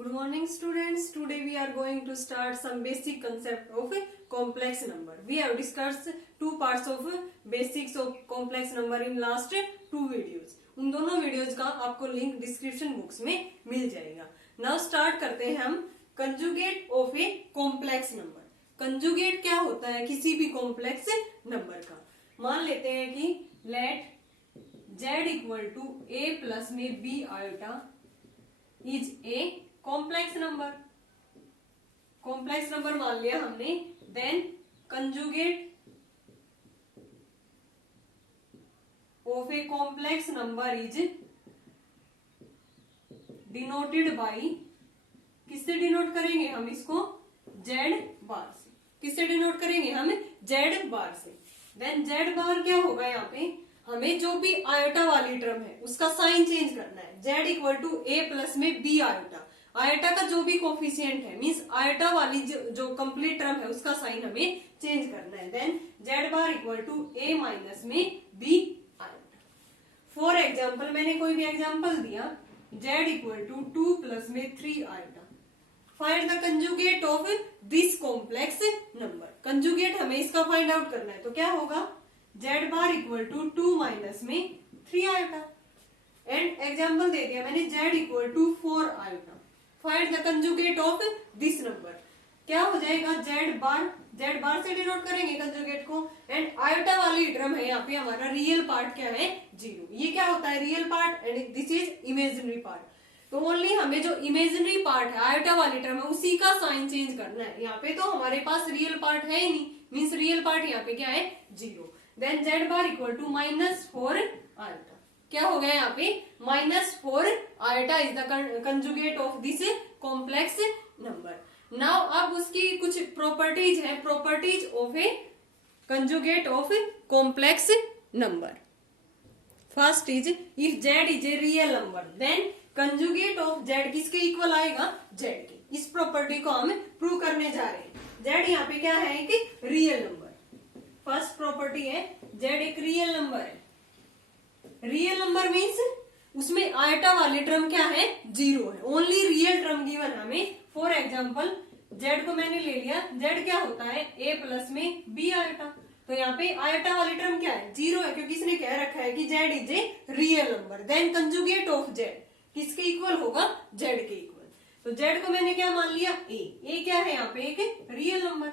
Good morning students. Today we are going to start some basic concept of complex number. We have discussed two parts of basics of complex number in last two videos. उन दोनों videos का आपको link description books में मिल जाएगा. Now start करते हैं हम conjugate of a complex number. Conjugate क्या होता है किसी भी कॉम्प्लेक्स नंबर का. मान लेते हैं कि let z equal to a plus में b iota is a complex number. Complex number मान लिया हमने. Then conjugate of a complex number is denoted by, किससे डिनोट करेंगे हम इसको, z बार से. किससे डिनोट करेंगे हम, z बार से. देन z बार क्या होगा, यहाँ पे हमें जो भी आयोटा वाली टर्म है उसका साइन चेंज करना है. z equal to a plus में b आयोटा. आयोटा का जो भी कोफिशिएंट है मीन्स आयोटा वाली जो कंप्लीट टर्म है उसका साइन हमें चेंज करना है. Then z bar equal to a minus में b आयोटा. फॉर एग्जाम्पल मैंने कोई भी एग्जाम्पल दिया, z इक्वल टू 2 प्लस में 3 iota. Find the conjugate of this complex number. Conjugate हमें इसका फाइंड आउट करना है तो क्या होगा, z bar equal to 2 minus में 3 आयोटा. एंड एग्जाम्पल दे दिया मैंने z equal to 4 iota. Find the conjugate of this number. क्या हो जाएगा, z बार से डिनोट करेंगे कंजुगेट को. एंड आयोटा वाली टर्म है यहाँ पे हमारा रियल पार्ट क्या है, 0. ये क्या होता है, real part and this is imaginary part. तो ओनली हमें जो इमेजिनरी पार्ट है आयोटा वाली टर्म है उसी का साइन चेंज करना है. यहाँ पे तो हमारे पास रियल पार्ट है ही नहीं, मीन्स रियल पार्ट यहाँ पे क्या है, 0. Then z bar equal to -4 iota. क्या हो गया यहाँ पे, -4 iota is the conjugate of this complex number. Now अब उसकी कुछ प्रॉपर्टीज है, properties of a conjugate of complex number. First is if z is a real number then conjugate of z किसके इक्वल आएगा, z के. इस property को हम प्रूव करने जा रहे हैं. z यहाँ पे क्या है, एक रियल नंबर. फर्स्ट प्रॉपर्टी है z एक रियल नंबर है. रियल नंबर मीन्स उसमें आयोटा वाली टर्म क्या है, 0 है. ओनली रियल टर्म गिवन हमें. फॉर एग्जाम्पल z को मैंने ले लिया, z क्या होता है, a प्लस में b आयोटा. तो यहाँ पे आयोटा वाली टर्म क्या है, 0 है, क्योंकि इसने कह रखा है कि z is a real number. Then conjugate of z किसके इक्वल होगा, z के इक्वल. तो z को मैंने क्या मान लिया, a क्या है यहाँ पे, एक रियल नंबर.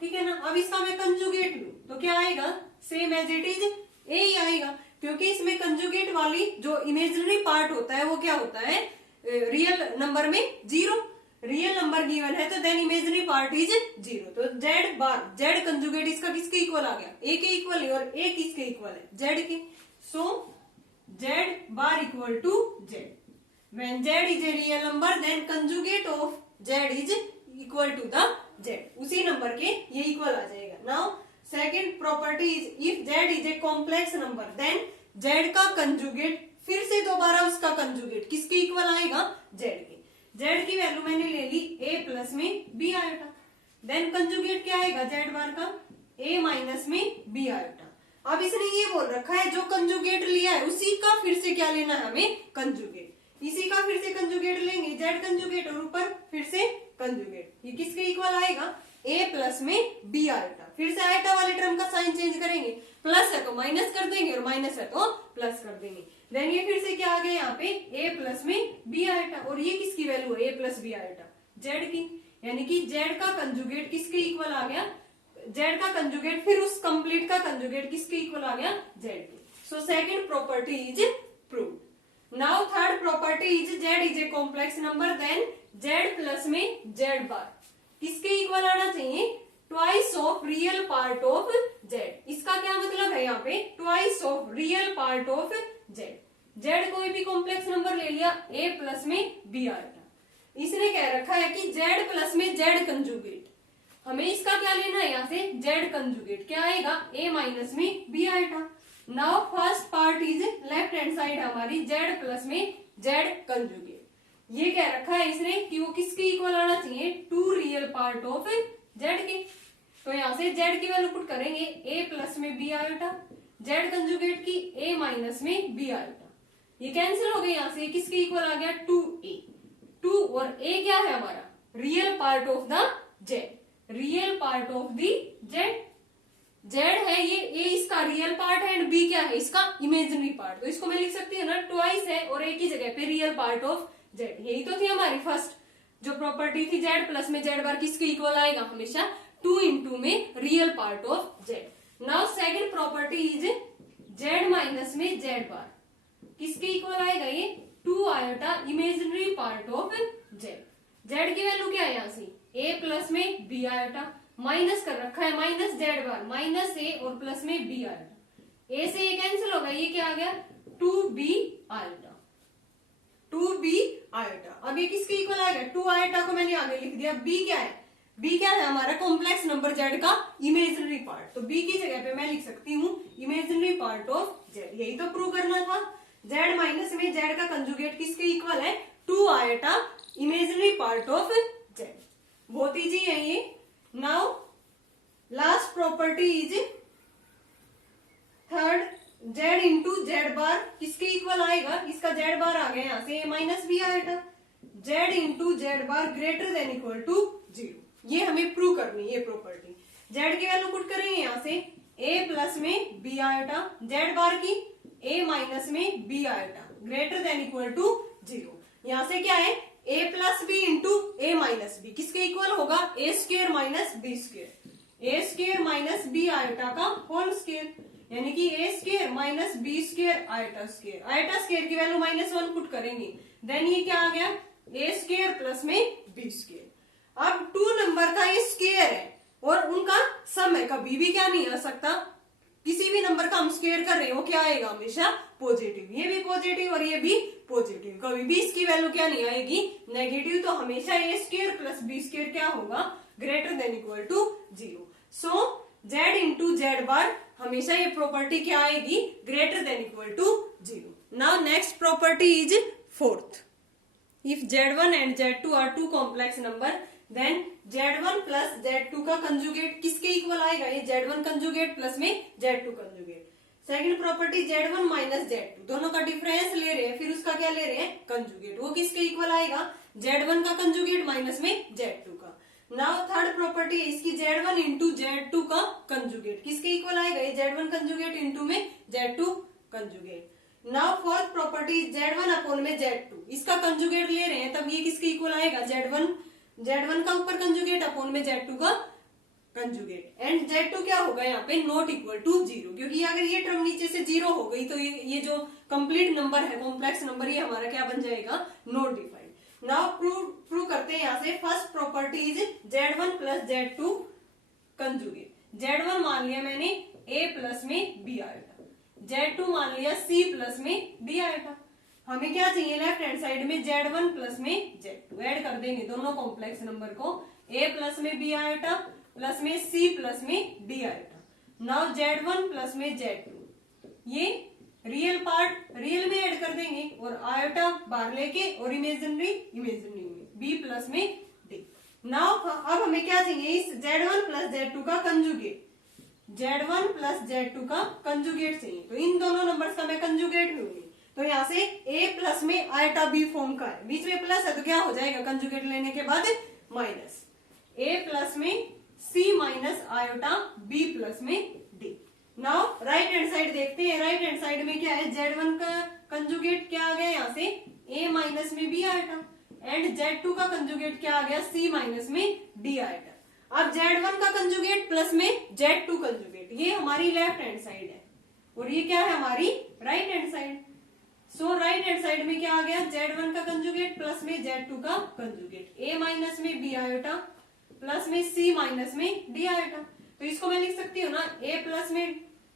ठीक है ना. अब इसका मैं कंजुगेट लूं तो क्या आएगा, same as it is a ही आएगा, क्योंकि इसमें कंजुगेट वाली जो इमेजिनरी पार्ट होता है वो क्या होता है, रियल नंबर में 0. रियल नंबर गिवन है तो देन इमेजिनरी पार्ट इज 0. तो z बार, z कंजुगेट इसका किसके इक्वल आ गया, a के इक्वल है. और a किसके इक्वल है, z के. So z bar equal to z. When z is a real number then conjugate of z is equal to the z. उसी नंबर के ये इक्वल आ जाएगा. Now second property is if z is a complex number then z का conjugate, फिर से दोबारा उसका कंजुगेट किसके इक्वल आएगा, z के. z की वैल्यू मैंने ले ली a प्लस में b आयोटा. देन कंजुगेट क्या आएगा z बार का, a माइनस में b आयोटा. अब इसने ये बोल रखा है जो कंजुगेट लिया है उसी का फिर से क्या लेना है हमें, कंजुगेट. इसी का फिर से कंजुगेट लेंगे, z कंजुगेट और ऊपर फिर से कंजुगेट. ये किसके इक्वल आएगा, a प्लस में b आयोटा. फिर से आयोटा वाले टर्म का साइन चेंज करेंगे, प्लस है तो माइनस कर देंगे और माइनस है तो प्लस कर देंगे. देन ये फिर से क्या आ गया यहाँ पे, a प्लस में b आयोटा. और ये किसकी वैल्यू है, a plus b iota, z की. यानी कि z का कंजुगेट किसके इक्वल आ गया, z का कंजुगेट फिर उस कंप्लीट का कंजुगेट किसके इक्वल आ गया, z की. So second property is proved. Now third property is z is a complex number then z plus में z बार किसके इक्वल आना चाहिए, twice of real part of z. इसका क्या मतलब है यहाँ पे, twice of real part of z. z कोई भी कॉम्प्लेक्स नंबर ले लिया, a प्लस में b आयोटा. इसने कह रखा है कि z प्लस में z कंजुगेट. हमें इसका क्या लेना है, यहाँ से z कंजुगेट क्या आएगा, a माइनस में b iota. Now first part is left hand side हमारी z प्लस में z कंजुगेट. ये कह रखा है इसने कि वो किसके इक्वल आना चाहिए, two real part of z के. तो यहाँ से z की वैल्यू पुट करेंगे, a प्लस में b आयोटा, z कंजुगेट की a माइनस में b आयोटा. ये कैंसिल हो गए, यहाँ से किसके इक्वल आ गया, 2a. 2 और ए क्या है हमारा real part of the Z, real part of the Z. Z है ये, ए इसका रियल पार्ट है एंड बी क्या है इसका इमेजिनरी पार्ट। तो इसको मैं लिख सकती हूँ ना ट्वाइस है और ए की जगह पे रियल पार्ट ऑफ जेड। यही तो थी हमारी फर्स्ट जो प्रॉपर्टी थी, जेड प्लस में जेड बार किसके इक्वल आएगा हमेशा 2 into में real part of Z. Now second property is Z minus में जेड बार किसके इक्वल आएगा ये 2 iota imaginary part of Z. Z की वैल्यू क्या है यहाँ से ए प्लस में बी आयोटा, माइनस कर रखा है माइनस जेड बार माइनस ए और प्लस में बी आयोटा। ए से ये कैंसिल होगा, ये क्या आ गया 2b आयोटा, 2b आयोटा। अब ये किसके इक्वल आएगा 2 आयोटा को मैंने आगे लिख दिया। b क्या है, b क्या है हमारा कॉम्प्लेक्स नंबर z का इमेजिनरी पार्ट। तो b की जगह पे मैं लिख सकती हूँ इमेजिनरी पार्ट ऑफ z। यही तो प्रूव करना था। z माइनस में z का कंजुगेट किसके इक्वल है 2 iota imaginary part of z। बहुत इजी है ये। Now last property is third z into Z bar किसके इक्वल आएगा, इसका z बार आ गया यहाँ से a माइनस बी आएगा। z into Z bar greater than equal to 0, ये हमें प्रूव करनी है ये प्रॉपर्टी। z की वैल्यू पुट करेंगे यहाँ से a प्लस में b आयोटा, z बार की a माइनस में b iota greater than equal to 0। यहाँ से क्या है a plus B into A minus B किसके इक्वल होगा a square minus B square, a square minus B iota का होल स्क्वेयर, यानी कि a square minus B square iota square. Iota square की वैल्यू -1 पुट करेंगे, then ये क्या आ गया a स्क्वेयर प्लस में b स्क्वेयर। अब 2 नंबर का ये स्क्वेयर है और उनका सम है, कभी भी क्या नहीं आ सकता, किसी भी नंबर का हम स्क्वेयर कर रहे हो क्या आएगा हमेशा पॉजिटिव। ये भी पॉजिटिव और ये भी पॉजिटिव, कभी भी इसकी वैल्यू क्या नहीं आएगी नेगेटिव। तो हमेशा a square plus b square क्या होगा greater than equal to 0। So z into Z bar हमेशा ये प्रॉपर्टी क्या आएगी greater than equal to 0। Now next property is fourth, if z1 and z2 are 2 complex number then z1 plus z2 का conjugate किसके equal आएगा, ये z1 conjugate plus में z2 conjugate. Second property z1 minus z2 दोनों का difference ले रहे हैं, फिर उसका क्या ले रहे हैं कंजुगेट, वो किसके इक्वल आएगा z1 का कंजुगेट माइनस में z2 का। नाउ थर्ड प्रॉपर्टी है इसकी z1 इंटू z2 का कंजुगेट किसके इक्वल आएगा, ये z1 कंजुगेट इंटू में z2 conjugate. Now fourth property z1 upon में z2 इसका कंजुगेट ले रहे हैं, तब ये किसके इक्वल आएगा z1 का ऊपर कंजुगेट अपॉन में z2 का कंजुगेट। एंड z2 क्या होगा यहाँ पे नॉट इक्वल टू 0, क्योंकि अगर ये टर्म नीचे से 0 हो गई तो ये जो कंप्लीट नंबर है कॉम्प्लेक्स नंबर ये हमारा क्या बन जाएगा नॉट डिफाइंड। नाउ प्रूव करते हैं यहाँ से first property is z1 plus z2 conjugate. z1 मान लिया मैंने a प्लस में b आएगा, z2 मान लिया c प्लस में b आएगा। हमें क्या चाहिए लेफ्ट हैंड साइड में z1 प्लस में z2 ऐड कर देंगे दोनों कॉम्प्लेक्स नंबर को, a प्लस में b आयोटा प्लस में c प्लस में d iota. Now z1 plus में z2 ये रियल पार्ट रियल में ऐड कर देंगे और आयोटा बाहर लेके और इमेजिनरी में b प्लस में d। नाउ अब हमें क्या चाहिए इस z1 प्लस z2 का कंजुगेट, z1 प्लस z2 का कंजुगेट चाहिए। तो इन दोनों नंबर्स का मैं कंजुगेट लूंगी, तो यहाँ से a प्लस में आयोटा b फॉर्म का है, बीच में प्लस है तो क्या हो जाएगा कंजुगेट लेने के बाद माइनस, a प्लस में c minus iota b plus में d। Now right hand side देखते हैं, राइट हैंड साइड में क्या है z1 का कंजुगेट क्या आ गया यहाँ से a माइनस में b आयोटा एंड z2 का कंजुगेट क्या आ गया c माइनस में d आयोटा। अब z1 का कंजुगेट प्लस में z2 कंजुगेट, ये हमारी लेफ्ट हैंड साइड है और ये क्या है हमारी राइट हैंड साइड। सो राइट हैंड साइड में क्या आ गया z1 का कंजुगेट प्लस में z2 का कंजुगेट, a माइनस में b आयोटा प्लस में c माइनस में d आयोटा। तो इसको मैं लिख सकती हूँ ना a प्लस में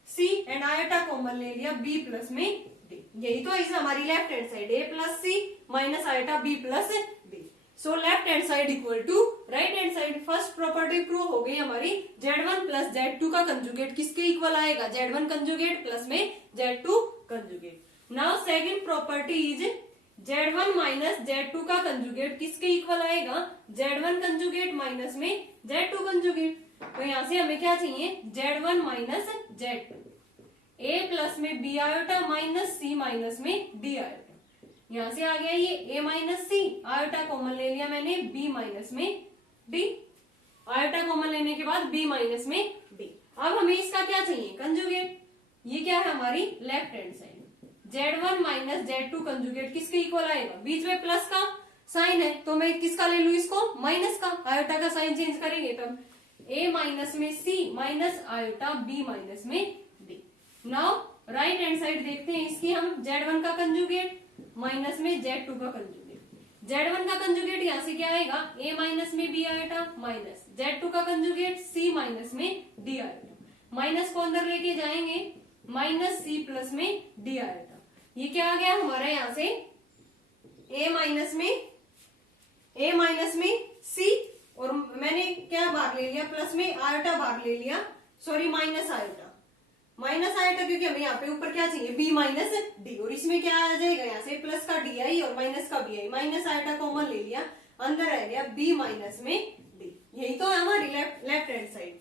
c एंड आयोटा कॉमन ले लिया b प्लस में d। यही तो इस हमारी left hand side a plus c minus iota b plus d। So left hand side equal to right hand side. First property prove हो गई हमारी, z1 प्लस z2 का कंजुगेट किसके इक्वल आएगा z1 कंजुगेट प्लस में z2 conjugate. Now second property is z1 minus z2 का conjugate किसके equal आएगा z1 कंजुगेट माइनस में z2 कंजुगेट। तो यहाँ से हमें क्या चाहिए z1 minus z2, a plus में b iota minus c minus में d आयोटा। यहां से आ गया ये a minus c, iota common ले लिया मैंने, b माइनस में d, आयोटा कॉमन लेने के बाद b माइनस में d। अब हमें इसका क्या चाहिए, कंजुगेट। ये क्या है हमारी left hand side, Z1 minus Z2 conjugate किसके इक्वल आएगा, बीच में प्लस का साइन है तो मैं किसका ले लू इसको, माइनस का, आयोटा का साइन चेंज करेंगे तब a माइनस में c minus iota b minus में d। Now right hand side देखते हैं इसकी हम, Z1 का कंजुगेट माइनस में Z2 का कंजुगेट। Z1 का कंजुगेट यहां से क्या आएगा, a माइनस में b आयोटा माइनस Z2 का कंजुगेट c माइनस में d आयोटा, माइनस को अंदर लेके जाएंगे, माइनस c प्लस में d आयोटा। ये क्या आ गया हमारा यहाँ से a माइनस में c, और मैंने क्या भाग ले लिया, प्लस में आयोटा भाग ले लिया, सॉरी माइनस आयोटा, क्योंकि हमें यहाँ पे ऊपर क्या चाहिए, b माइनस डी, और इसमें क्या आ जाएगा यहाँ से प्लस का डी आई और माइनस का b i, minus iota common ले लिया, अंदर रह गया b माइनस में डी। यही तो है हमारी लेफ्ट हैंड साइड।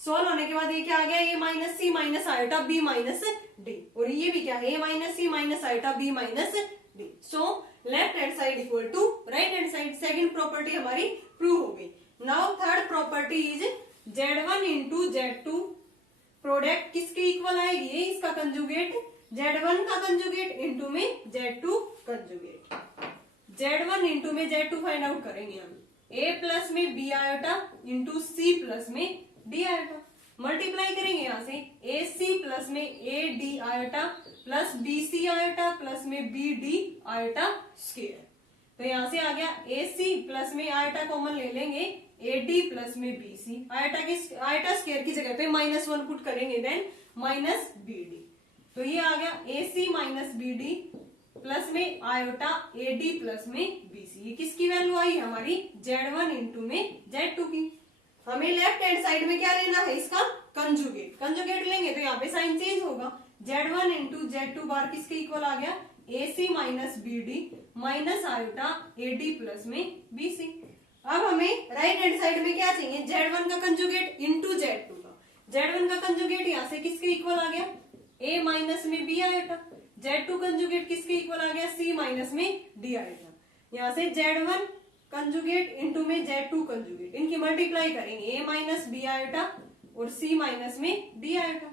सोल्व होने के बाद ये क्या आ गया, a minus c minus iota b minus d, और ये भी क्या है, a minus c minus iota b minus d. So left hand side equal to right hand side. Second property हमारी प्रूव हो गई। Now third property is Z1 into Z2 product किसके equal आएगी, इसका कंजुगेट, Z1 का conjugate into में Z2 conjugate. Z1 into में Z2 find out करेंगे हम, a प्लस में b iota into c plus में d आयोटा, मल्टीप्लाई करेंगे यहाँ से ac प्लस में ad iota plus bc iota plus में bd आयोटा स्क्वायर। तो यहाँ से आ गया ac प्लस में आयोटा कॉमन ले लेंगे, ad प्लस में bc, आयोटा स्क्वायर की जगह पे -1 पुट करेंगे, देन माइनस bd। तो ये आ गया ac माइनस bd प्लस में आयोटा ad प्लस में bc। ये किसकी वैल्यू आई हमारी, Z1 इंटू में Z2 की। हमें लेफ्ट हैंड साइड में क्या लेना है, इसका कंजुगेट लेंगे तो यहाँ पे साइन चेंज होगा, Z1 इंटू Z2 बार किसके इक्वल आ गया, AC minus BD minus iota AD plus में BC। अब हमें राइट हैंड साइड में क्या चाहिए, Z1 का कंजुगेट इंटू Z2 का। Z1 का कंजुगेट यहाँ से किसके इक्वल आ गया, A माइनस में B आयोटा, Z2 कंजुगेट किसके इक्वल आ गया, C माइनस में D आयोटा। यहाँ से Z1 कंजुगेट इंटू में Z2 कंजुगेट, इनकी मल्टीप्लाई करेंगे, A माइनस B आयोटा और C माइनस में D आयोटा,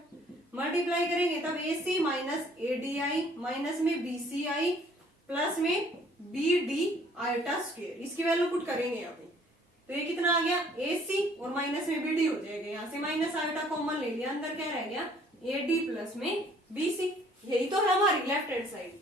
मल्टीप्लाई करेंगे तब AC माइनस ADI माइनस में BCI प्लस में BD आयोटा स्क्वायर, इसकी वैल्यू पुट करेंगे यहाँ पे। तो ये कितना आ गया, AC और माइनस में BD हो जाएगा, यहाँ से माइनस आयोटा कॉमन ले लिया, अंदर क्या रह गया AD प्लस में BC। यही तो है हमारी लेफ्ट हैंड साइड।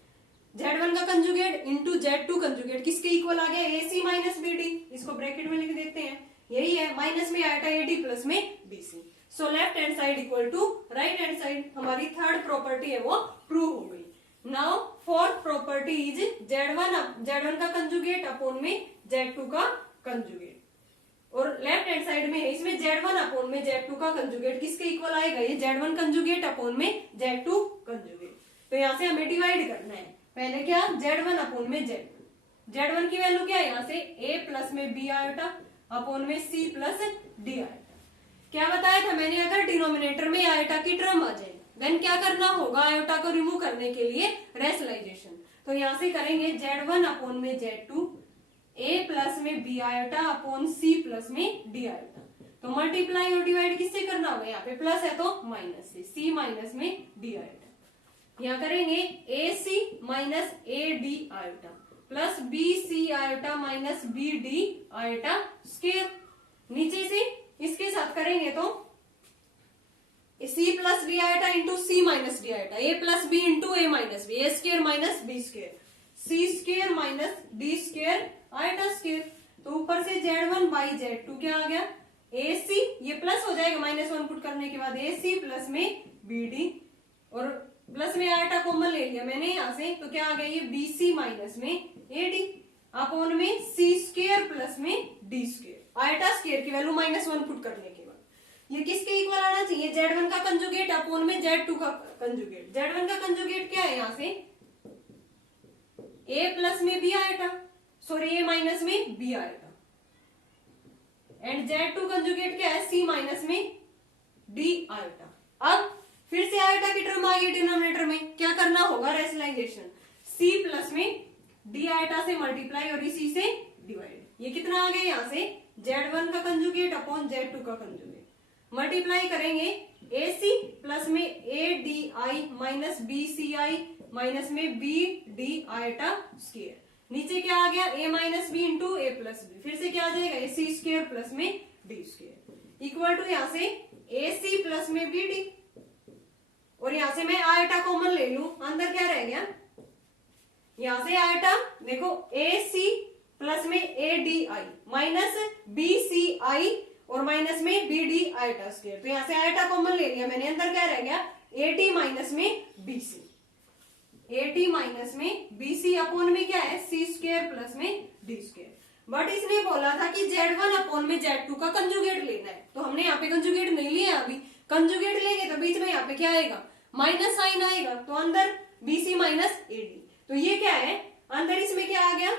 Z1 का कंजुगेट इंटू Z2 कंजुगेट किसके इक्वल आ गया, AC माइनस BD, इसको ब्रैकेट में लिख देते हैं, यही है, माइनस में आयोटा AD प्लस में BC। So left hand side equal to right hand side. हमारी थर्ड प्रॉपर्टी है वो प्रूव हो गई। Now fourth property is Z1 का कंजुगेट अपॉन में Z2 का कंजुगेट, और लेफ्ट हैंड साइड में है इसमें Z1 अपॉन में Z2 का कंजुगेट किसके इक्वल आएगा, ये Z1 कंजुगेट अपॉन में Z2 कंजुगेट। तो यहाँ से हमें डिवाइड करना है, पहले क्या, Z1 अपॉन में Z2। Z1 की वैल्यू क्या है, यहाँ से A प्लस में B आयोटा अपॉन में C प्लस D आयोटा। क्या बताया था मैंने, अगर डिनोमिनेटर में आयोटा की टर्म आ जाए देन क्या करना होगा, आयोटा को रिमूव करने के लिए रेशनलाइजेशन। तो यहाँ से करेंगे Z1 अपॉन में Z2, A प्लस में B iota upon C plus में D आयोटा। तो मल्टीप्लाई और डिवाइड किससे करना होगा, यहाँ पे प्लस है तो माइनस से, C माइनस में D आयोटा। यहाँ करेंगे AC minus AD iota plus BC iota minus BD iota square. नीचे से इसके साथ करेंगे तो C plus D iota into C minus D iota, A plus B into A minus B, A square minus B square, C square minus D square iota square. तो ऊपर से Z1 by Z2 क्या आ गया, AC, ये plus हो जाएगा -1 put करने के बाद, AC प्लस में BD और प्लस में आयोटा कॉमन ले लिया मैंने यहाँ से, तो क्या आ गया ये BC माइनस में AD अपॉन में C स्क्वायर प्लस में D स्क्वायर, आयोटा स्क्वायर की वैल्यू -1 पुट करने के बाद। ये किसके इक्वल आना चाहिए, Z1 का कंजुगेट अपॉन में Z2 का कंजुगेट। Z1 का कंजुगेट क्या है यहाँ से, A प्लस में B iota, sorry A minus में B iota, and Z2 conjugate क्या है, C माइनस में D आयोटा। अब फिर से आयोटा की टर्म आ गई डिनोमिनेटर में, क्या करना होगा, रेशनलाइजेशन। C प्लस में डी आयटा से मल्टीप्लाई और इसी से डिवाइड। ये कितना आ गया यहाँ से Z1 का कंजुगेट अपॉन Z2 का कंजुगेट, मल्टीप्लाई करेंगे AC प्लस में ADI माइनस BCI माइनस में BD आयटा स्क्वायर, नीचे क्या आ गया A minus B into A plus B, फिर से क्या आ जाएगा AC स्क्वायर प्लस में D स्क्वायर इक्वल टू यहाँ से AC प्लस में BD, और यहां से मैं आयटा कॉमन ले लूं, अंदर क्या रह गया, यहां से आयटा देखो AC प्लस में ADI माइनस BCI और माइनस में BD आयटा स्क्वायर, तो यहां से आयटा कॉमन ले लिया मैंने, अंदर क्या रह गया AT माइनस में BC, AT माइनस में BC अपॉन में क्या है C स्क्वायर प्लस में D स्क्वायर। बट इसने बोला था कि Z1 अपॉन में Z2 का कंजुगेट लेना है, तो हमने यहाँ पे कंजुगेट नहीं लिया, अभी कंजुगेट लेंगे तो बीच में यहाँ पे क्या आएगा माइनस साइन आएगा, तो अंदर BC माइनस AD, तो ये क्या है अंदर इसमें क्या आ गया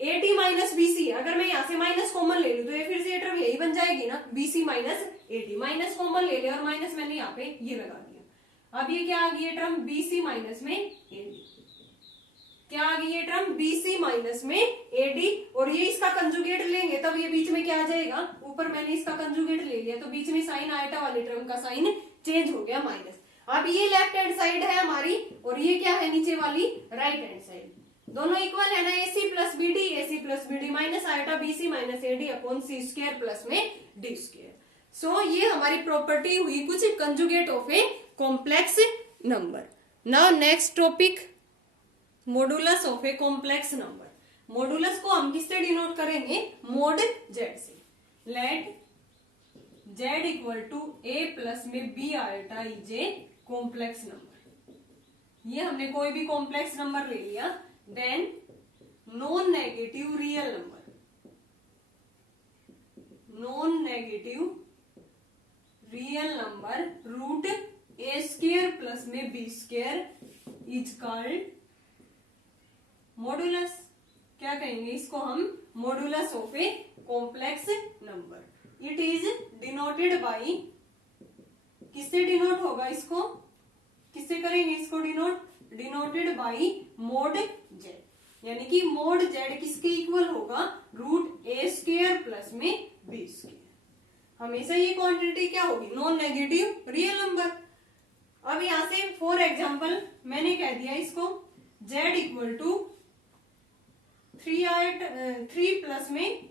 AT माइनस BC, अगर मैं यहाँ से माइनस कॉमन ले लूं तो ये फिर से टर्म यही बन जाएगी ना BC minus AT, minus common ले लिया और माइनस मैंने यहाँ पे ये लगा दिया। अब ये क्या आ गई टर्म BC माइनस में AD, क्या आ गई ये टर्म BC माइनस में AD, और ये इसका कंजुगेट लेंगे तब ये बीच में क्या आ जाएगा, ऊपर मैंने इसका कंजुगेट ले लिया तो बीच में साइन आयटा वाले टर्म का साइन चेंज हो गया माइनस। अब ये लेफ्ट हैंड साइड है हमारी और ये क्या है नीचे वाली राइट हैंड साइड, दोनों इक्वल है ना, AC plus BD minus iota BC minus AD upon C square plus में D स्क्वायर। सो ये हमारी प्रॉपर्टी हुई कुछ conjugate of a complex number. Now next topic modulus of a complex number. Modulus को हम किससे डिनोट करेंगे, mod Z से। Let Z equal to A plus में B iota is a complex number. ये हमने कोई भी कॉम्प्लेक्स नंबर ले लिया, then non negative real number, non negative real number root A square plus में B square is called modulus. क्या कहेंगे इसको हम, modulus of a complex number. It is denoted by, किससे डिनोट होगा इसको, किससे करेंगे इसको denote, denoted by mod Z, यानी कि मोड Z किसके इक्वल होगा, रूट A स्क्वायर प्लस में B स्क्वायर। हमेशा ये क्वांटिटी क्या होगी, नॉन नेगेटिव रियल नंबर। अब यहां से फॉर एग्जांपल मैंने कह दिया इसको Z इक्वल टू 3 प्लस में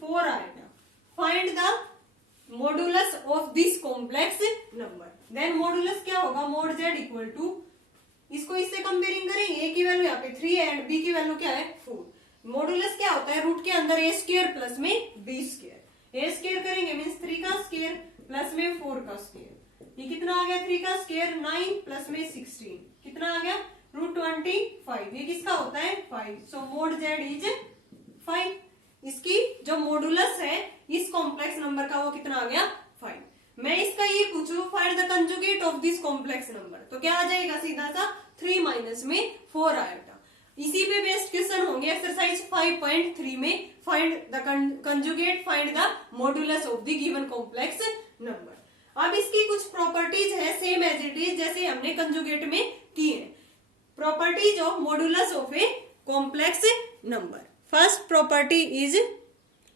4 iota, find the modulus of this complex number. Then modulus क्या होगा, मोड Z इक्वल टू, इसको इससे कंपेयरिंग करेंगे, A की वैल्यू यहाँ पे 3 है एंड B की वैल्यू क्या है 4। मॉडुलस क्या होता है, रूट के अंदर A स्क्वायर प्लस में B स्क्वायर, A स्क्वायर करेंगे मीन्स 3 का स्क्वायर प्लस में 4 का स्क्वायर, ये कितना आ गया 3 का स्क्वायर 9 प्लस में 16 कितना आ गया रूट 25, ये किसका होता है 5। सो मोड Z इज 5। इसकी जो मॉडुलस है इस कॉम्प्लेक्स नंबर का वो कितना आ गया 5। मैं इसका ये पूछूं find the conjugate of this complex number, तो क्या आ जाएगा सीधा सा 3 माइनस में 4 आएगा। इसी पे बेस्ड क्वेश्चन होंगे एक्सरसाइज 5.3 में, find the conjugate, find the modulus of the given complex number. अब इसकी कुछ प्रॉपर्टीज है सेम एज इट इज जैसे हमने कंजुगेट में की है। Properties of modulus of a complex number. First property is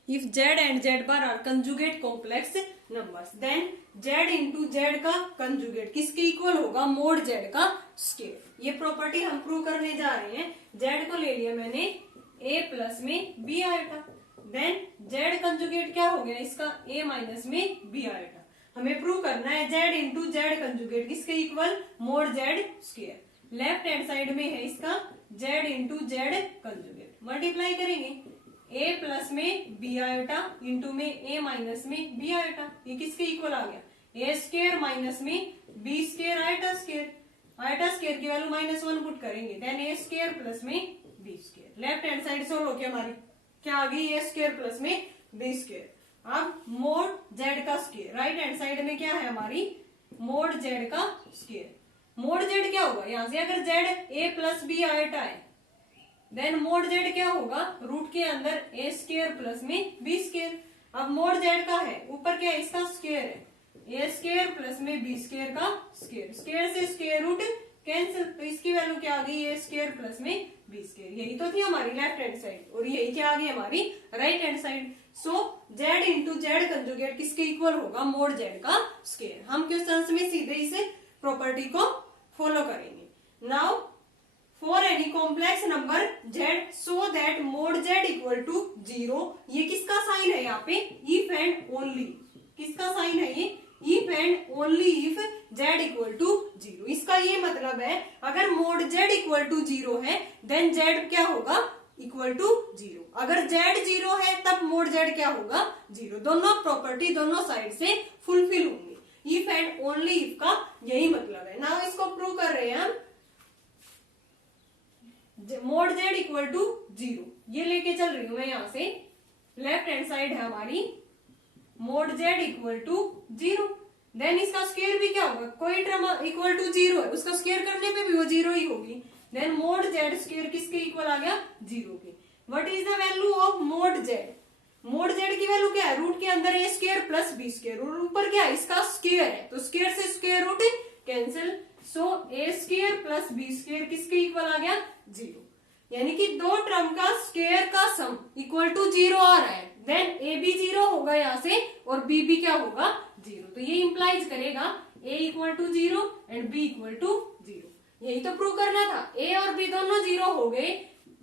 if Z and Z bar are conjugate complex numbers, then Z into Z का conjugate किसके इक्वल होगा, mode Z का square. ये प्रॉपर्टी हम प्रूव करने जा रहे हैं। Z को ले लिया मैंने A प्लस में B आएगा, देन Z कंजुगेट क्या हो गया इसका A माइनस में B आएगा। हमें प्रूव करना है Z इंटू Z कंजुगेट किसके equal, mode Z square. Left hand side में है इसका Z into Z conjugate, multiply करेंगे A प्लस में B आयोटा इंटू में A माइनस में B आयोटा, ये किसके इक्वल आ गया A स्क्वायर माइनस में B square iota square, iota square की वैल्यू -1 पुट करेंगे, देन A स्क्वायर प्लस में B square. Left hand side solve हो गया हमारी, क्या आ गई A स्क्वायर प्लस में B स्क्वायर। अब मोड Z का स्क्वायर, राइट हैंड साइड में क्या है हमारी मोड Z का स्क्वायर। मोड Z क्या होगा, यहाँ से अगर Z A plus B iota है देन मोड Z क्या होगा, रूट के अंदर A स्क्वायर प्लस में B स्क्वायर। अब मोड Z का है ऊपर क्या है इसका स्क्वायर है, A स्क्वायर प्लस में B स्क्वायर का स्क्वायर, स्क्वायर से स्क्वायर रूट कैंसिल, तो इसकी वैल्यू क्या आ गई, ए स्क्वायर प्लस में बी स्क्वायर। यही तो थी हमारी लेफ्ट हैंड साइड और यही क्या आ गई हमारी right hand side. So z into z conjugate किसके इक्वल होगा, मोड जेड का स्क्वायर। हम क्वेश्चंस में सीधे इसे प्रॉपर्टी को फॉलो करेंगे। Now for any complex number z so that mod z equal to 0, ये किसका साइन है यहाँ पे, इफ एंड ओनली, किसका साइन है ये, if and only if z equal to 0। इसका ये मतलब है अगर मोड z इक्वल टू 0 है देन z क्या होगा, इक्वल टू 0। अगर z 0 है तब मोड z क्या होगा, 0। दोनों प्रॉपर्टी दोनों साइड से फुलफिल होंगी। इफ एंड ओनली इफ का यही मतलब है। नाउ इसको प्रूव कर रहे हैं हम। मोड z इक्वल टू 0 ये लेके चल रही हूं मैं यहां से, लेफ्ट हैंड साइड है हमारी, mod z equal to 0, then इसका स्क्वायर भी क्या होगा, कोई टर्म इक्वल टू 0 है उसका स्क्वायर करने पे भी वो 0 ही होगी। देन मोड z स्क्वायर किसके इक्वल आ गया, 0 के। What is the value of mod z, mode z की वैल्यू क्या है, रूट के अंदर ए स्क्वायर प्लस बी स्क्वायर और ऊपर क्या है, इसका स्क्वायर है, तो स्क्वायर से स्क्वायर रूट कैंसिल। सो ए स्क्वायर प्लस बी स्क्वायर किसके इक्वल आ गया, 0। यानी कि दो टर्म का स्क्वायर का सम इक्वल टू 0 आ रहा है, देन ए भी 0 होगा यहाँ से और बी भी क्या होगा, 0। तो ये इंप्लाइज करेगा a equal to 0 and b equal to 0। यही तो प्रूव करना था। a और b दोनों 0 हो गए,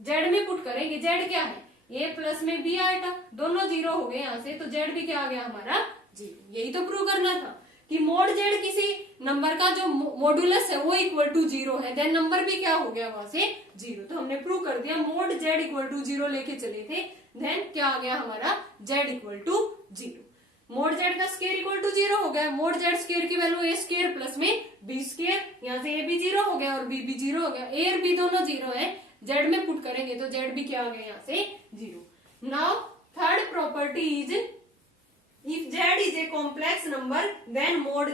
z में पुट करेंगे, z क्या है, a प्लस में b आएगा, दोनों 0 हो गए यहाँ से, तो z भी क्या आ गया हमारा, 0। यही तो प्रूव करना था कि मोड z किसी नंबर का जो मॉडुलस है वो इक्वल टू 0 है, देन नंबर भी क्या हो गया वहां से 0। तो हमने प्रूव कर दिया, मोड z इक्वल टू 0 लेके चले थे, देन क्या आ गया हमारा z equal to 0। Mod z का स्क्वायर इक्वल टू 0 हो गया, मोड z स्क्वायर की वैल्यू a स्क्वायर प्लस में b स्क्वायर, यहाँ से a भी 0 हो गया और b भी 0 हो गया, a और b दोनों 0 है, z में पुट करेंगे तो z भी क्या आ गया यहाँ से 0। Now third property is if z is a complex number then mod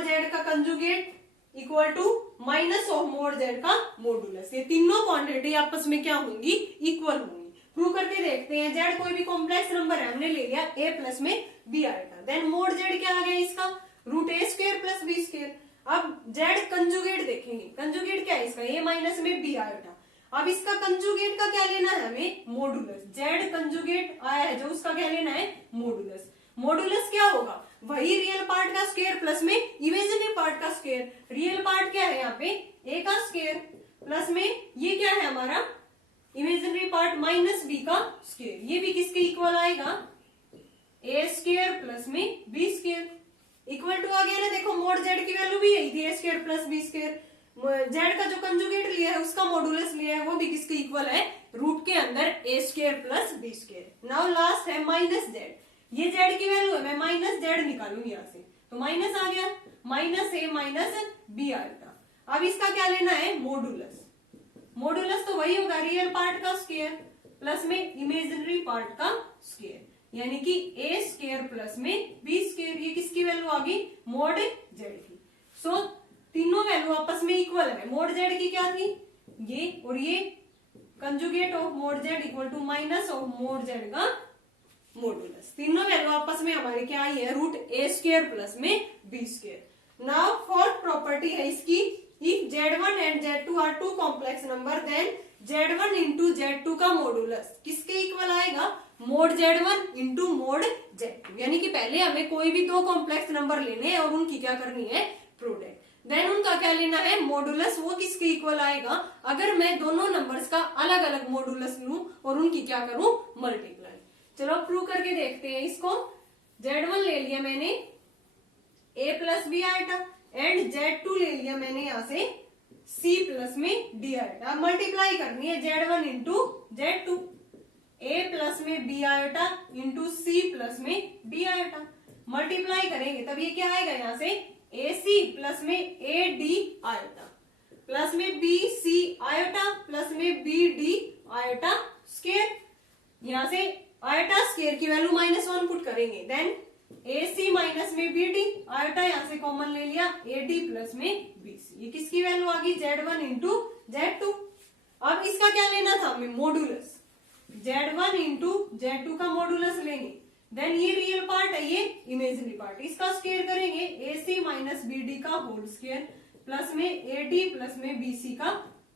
z का conjugate equal to minus of mod z का मॉडुलस। ये तीनों क्वांटिटी आपस में क्या होंगी, इक्वल होंगी। प्रूव करके देखते हैं। z कोई भी कॉम्प्लेक्स नंबर है, हमने ले लिया a प्लस में b आएगा, देन मोड z क्या आ गया इसका, root a square plus b square. अब z कंजुगेट देखेंगे, कंजुगेट क्या है इसका, a माइनस में b आएगा। अब इसका कंजुगेट का क्या लेना है हमें, मॉडुलस। z कंजुगेट आया है जो उसका क्या लेना है, मॉडुलस। मॉडुलस क्या होगा, वही रियल पार्ट का स्क्वायर प्लस में इमेजिनरी पार्ट का स्क्वायर। रियल पार्ट क्या है यहाँ पे, a का स्क्वायर प्लस में ये क्या है हमारा इमेजिनरी पार्ट माइनस b का स्क्वायर। ये भी किसके इक्वल आएगा, a स्क्वायर प्लस में b स्क्वायर इक्वल टू आ गया ना। देखो मोड z की वैल्यू भी यही थी, a square plus b square. z का जो कंजुगेट लिया है उसका मॉडुलस लिया है, वो भी किसके इक्वल है, रूट के अंदर a square plus b square. Now last है माइनस z, ये z की वैल्यू है, मैं माइनस z निकालूंगी यहाँ से, तो माइनस आ गया, माइनस a माइनस b आएगा। अब इसका क्या लेना है, मॉडुलस। मॉडुलस तो वही होगा रियल पार्ट का स्क्वायर प्लस में इमेजिनरी पार्ट का स्क्वायर, यानी कि a स्क्वायर प्लस में b स्क्वायर। ये किसकी वैल्यू आ गई, मोड z की। सो तीनों वैल्यू आपस में इक्वल है। मोड z की क्या थी, ये, और ये conjugate of mod z equal to minus of mod z का मॉडुलस। तीनों वैल्यू आपस में हमारी क्या आई है, रूट a स्क्वायर प्लस में b square. Now fourth property है इसकी, if z1 and z2 are two complex number then z1 into z2 का मॉडुलस किसके इक्वल आएगा, mode z1 into mode z2। यानी कि पहले हमें कोई भी दो कॉम्प्लेक्स नंबर लेने हैं और उनकी क्या करनी है, प्रोडक्ट। देन उनका क्या लेना है, मॉडुलस, वो किसके इक्वल आएगा, अगर मैं दोनों नंबर्स का अलग अलग मॉडुलस लूं और उनकी क्या करूं, मल्टीप्लाई। चलो प्रूव करके देखते हैं इसको। z1 ले लिया मैंने a प्लस बी आएगा एंड z2 ले लिया मैंने यहाँ से c प्लस में d आएगा। मल्टीप्लाई करनी है z1 into z2, a plus में b आएगा इंटू c प्लस में d आएगा। मल्टीप्लाई करेंगे तब ये क्या आएगा, यहाँ से ac प्लस में ad आएगा प्लस में bc आएगा प्लस में bd आएगा स्क्वायर। यहाँ से आयटा स्क्वायर की वैल्यू -1 पुट करेंगे, देन AC माइनस में BD, आयटा यहाँ से कॉमन ले लिया, AD प्लस में BC। ये किसकी वैल्यू आ गई, Z1 इंटू Z2। अब इसका क्या लेना था हमें, मॉडुलस। Z1 इंटू Z2 का मॉडुलस लेंगे, देन ये रियल पार्ट है, ये इमेजिनरी पार्ट, इसका स्क्वायर करेंगे AC माइनस BD का होल स्क्वायर प्लस में AD प्लस में BC का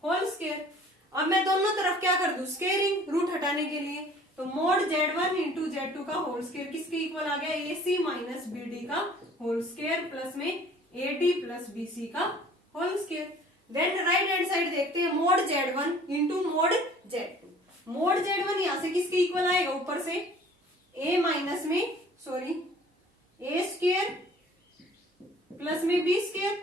होल स्क्वायर। अब मैं दोनों तरफ क्या कर दूं, स्क्वायरिंग, रूट हटाने के लिए। तो मोड Z1 इंटू Z2 का होल स्क्वायर किसके इक्वल आ गया, AC माइनस BD का होल स्क्वायर प्लस में AD प्लस BC का whole square. Then right hand side देखते हैं, mode Z1 into mode Z2। Mode Z1 यहां से किसके इक्वल आएगा, ऊपर से A माइनस में A स्क्वायर प्लस में B स्क्वायर।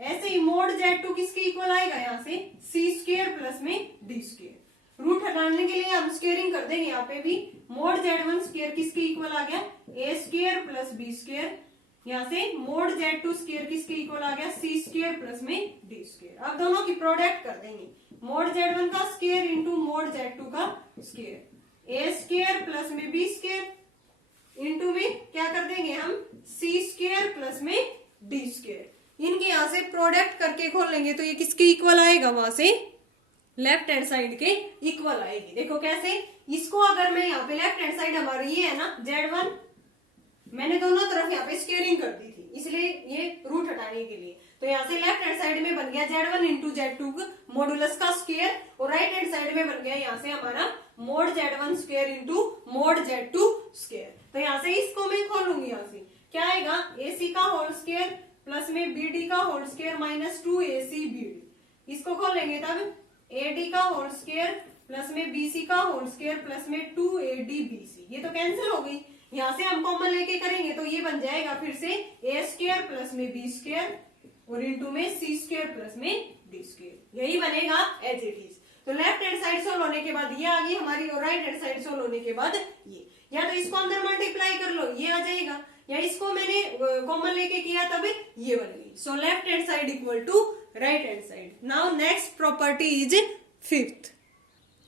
ऐसे ही मोड Z2 किसके इक्वल आएगा, यहाँ से C स्क्वायर प्लस में D स्क्वायर। रूट हटाने के लिए हम स्क्वायरिंग कर देंगे। यहाँ पे भी मोड Z1 स्क्वायर किसके इक्वल आ गया, A square plus B square. यहाँ से मोड Z2 स्क्वायर किसके इक्वल आ गया, C स्क्वायर प्लस में D स्क्वायर। अब दोनों की प्रोडक्ट कर देंगे, मोड Z1 का स्क्वायर इंटू मोड Z2 का स्क्वायर, A स्क्वायर प्लस में B स्क्वायर इंटू में क्या कर देंगे हम, C स्क्वायर प्लस में D स्क्वायर। इनके यहाँ से प्रोडक्ट करके खोल लेंगे तो ये किसके इक्वल आएगा, वहां से लेफ्ट हैंड साइड के इक्वल आएगी। देखो कैसे, इसको अगर मैं यहाँ पे लेफ्ट हैंड साइड हमारी ये है ना Z1, मैंने दोनों तरफ यहाँ पे स्क्वायरिंग कर दी थी, इसलिए ये रूट हटाने के लिए। तो यहाँ से लेफ्ट हैंड साइड में बन गया Z1 इंटू Z2 मॉडुलस का स्क्वायर, और राइट हैंड साइड में बन गया यहाँ से हमारा mode Z1 square into mode Z2 square. तो यहाँ से इसको मैं खोलूंगी, यहाँ से क्या आएगा, AC का होल स्क्वायर प्लस में BD का whole square minus 2AC BD। इसको खोलेंगे तब AD का होल स्क्वायर प्लस में BC का होल स्क्वायर प्लस में 2AD BC। ये तो कैंसिल हो गई, यहाँ से हम कॉमन लेके करेंगे तो ये बन जाएगा फिर से A स्क्वायर प्लस में B स्क्वायर और इंटू में C स्क्वायर प्लस में D स्क्वायर। यही बनेगा एज इट इज। तो लेफ्ट हैंड साइड सोल्व होने के बाद ये आ गई हमारी, और राइट हैंड साइड सोल्व होने के बाद ये, या तो इसको अंदर मल्टीप्लाई कर लो, ये आ जाएगा, या इसको मैंने कॉमन लेके किया तब ये बन गई। So left hand side equal to right hand side. Now next property is fifth,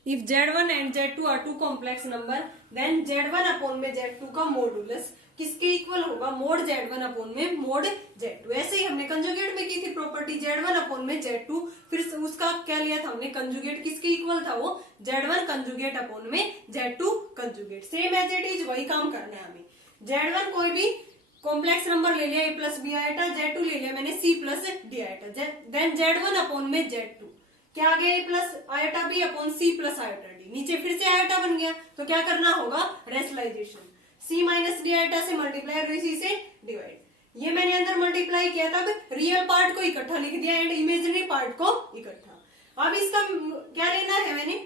if Z1 and Z2 are two complex number then Z1 upon में Z2 का मॉडुलस किसके इक्वल होगा, मोड Z1 अपॉन में mod Z2। ऐसे ही हमने conjugate में की थी प्रॉपर्टी Z1 अपॉन में Z2, फिर उसका क्या लिया था हमने कंजुगेट, किसके इक्वल था वो, Z1 कंजुगेट अपॉन में Z2 conjugate. Same as it is वही काम करना है हमें। Z1 कोई भी कॉम्प्लेक्स नंबर ले लिया A plus B iota, Z2 ले लिया मैंने C plus D iota, then Z1 upon में Z2 क्या आ गया, A plus iota B upon C plus iota D। नीचे फिर से आइटा बन गया, तो क्या करना होगा, rationalisation, C minus D iota से मल्टीप्लाई और इसी से डिवाइड। ये मैंने अंदर मल्टीप्लाई किया, तब रियल पार्ट को इकट्ठा लिख दिया एंड इमेजिनरी पार्ट को इकट्ठा। अब इसका क्या लेना है मैंने,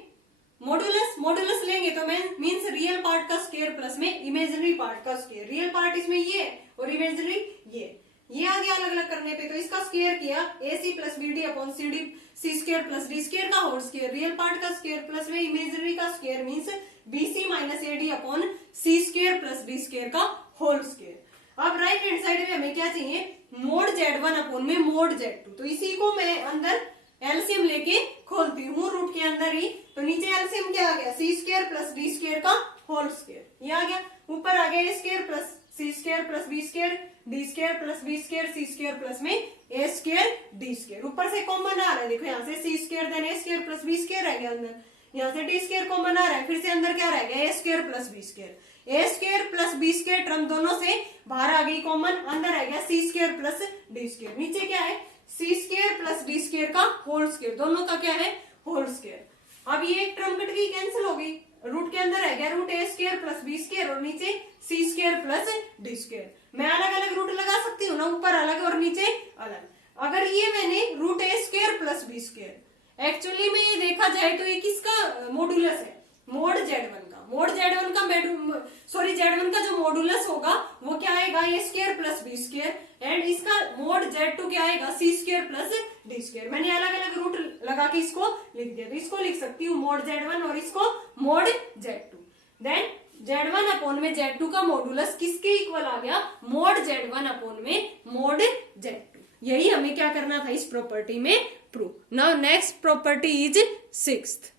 मॉडुलस। मॉडुलस लेंगे तो मींस रियल पार्ट का स्क्वायर प्लस में इमेजिनरी पार्ट का स्क्वायर। रियल पार्ट इसमें ये और इमेजिनरी ये आ गया अलग अलग करने पे, तो इसका स्क्वायर किया AC plus BD upon C square plus D square का होल स्क्वायर, रियल पार्ट का स्क्वायर प्लस में इमेजिनरी का square means BC minus AD upon C square plus D square का होल स्क्वायर। अब राइट हैंड साइड में हमें क्या चाहिए, मोड Z1 अपॉन में मोड Z2। तो इसी को मैं अंदर एलसीएम लेके खोलती हूँ रूट के अंदर ही, तो नीचे एलसीएम क्या आ गया, C square plus D square का होल स्क्वायर, ये आ गया। ऊपर आ गया A square plus C square plus B square, D square plus B square, C square plus में A स्क्वायर D स्क्वायर। ऊपर से कॉमन आ रहा है, देखो यहाँ से C square then A square plus B square रह गया अंदर, यहाँ से D स्क्वायर कॉमन आ रहा है, फिर से अंदर क्या रह गया, A square plus B square. A square plus B square term दोनों से बाहर आ गई कॉमन, अंदर आ गया C square plus D square. नीचे क्या है, C square plus D square का होल स्क्वायर, दोनों का क्या है, होल स्क्वायर। अब ये एक टर्म कट गई, कैंसिल हो गई, रूट के अंदर रह गया root A square plus B square और नीचे C square plus D square. मैं अलग अलग रूट लगा सकती हूँ ना, ऊपर अलग और नीचे अलग। अगर ये मैंने root A square plus B square, actually में ये देखा जाए तो ये किसका मॉडुलस है, मोड Z1 का। मोड Z1 का Z1 का जो मॉडुलस होगा वो क्या आएगा, A square plus B square, and इसका मोड Z2 क्या आएगा, C square plus D square. मैंने अलग अलग रूट लगा के इसको लिख दिया, तो इसको लिख सकती हूँ मोड Z1 और इसको mode Z2। Then Z1 upon में Z2 का मॉडुलस किसके इक्वल आ गया, मोड Z1 अपॉन में मोड Z2। यही हमें क्या करना था इस प्रॉपर्टी में prove. Now next property is sixth,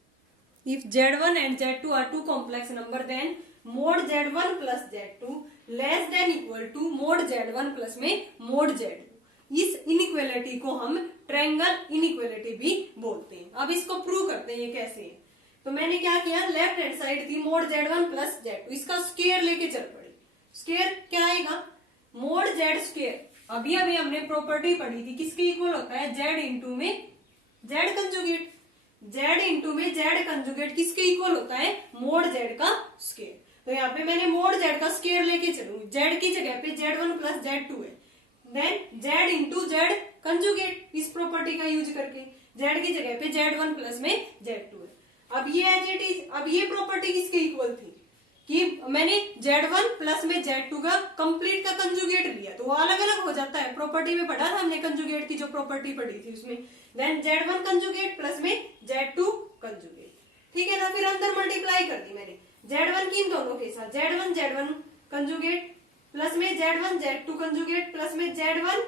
if Z1 and Z2 are two complex number then mod Z1 plus Z2 less than equal to mod Z1 plus में mod Z2। इस inequality को हम ट्रायंगल इनइक्वालिटी भी बोलते हैं। अब इसको prove करते हैं ये कैसे है। तो मैंने क्या किया, लेफ्ट हैंड साइड थी मोड Z1 प्लस Z2, इसका स्क्वायर लेके चल पड़े। स्क्वायर क्या आएगा, मोड Z स्क्वायर अभी अभी हमने प्रॉपर्टी पढ़ी थी, किसके इक्वल होता है, जेड इंटू में जेड कंजुगेट। जेड इंटू में जेड कंजुगेट किसके इक्वल होता है, मोड जेड का स्क्वायर। तो यहाँ पे मैंने मोड जेड का स्क्वायर लेके चलूंगी, जेड की जगह पे Z1 प्लस Z2 है, then z into z conjugate, इस प्रॉपर्टी का यूज करके जेड की जगह पे Z1 प्लस में Z2 है। अब ये एज इट इज, अब ये प्रॉपर्टी किसके इक्वल थी कि मैंने Z1 प्लस में Z2 का कंप्लीट का कंजुगेट लिया, तो वो अलग अलग हो जाता है। प्रॉपर्टी में पढ़ा था हमने कंजुगेट की जो प्रॉपर्टी पढ़ी थी उसमें, देन Z1 कंजुगेट प्लस में Z2 कंजुगेट, ठीक है ना। फिर अंदर मल्टीप्लाई कर दी मैंने Z1 की इन दोनों के साथ, Z1 कंजुगेट प्लस में Z1 Z2 कंजुगेट प्लस में Z1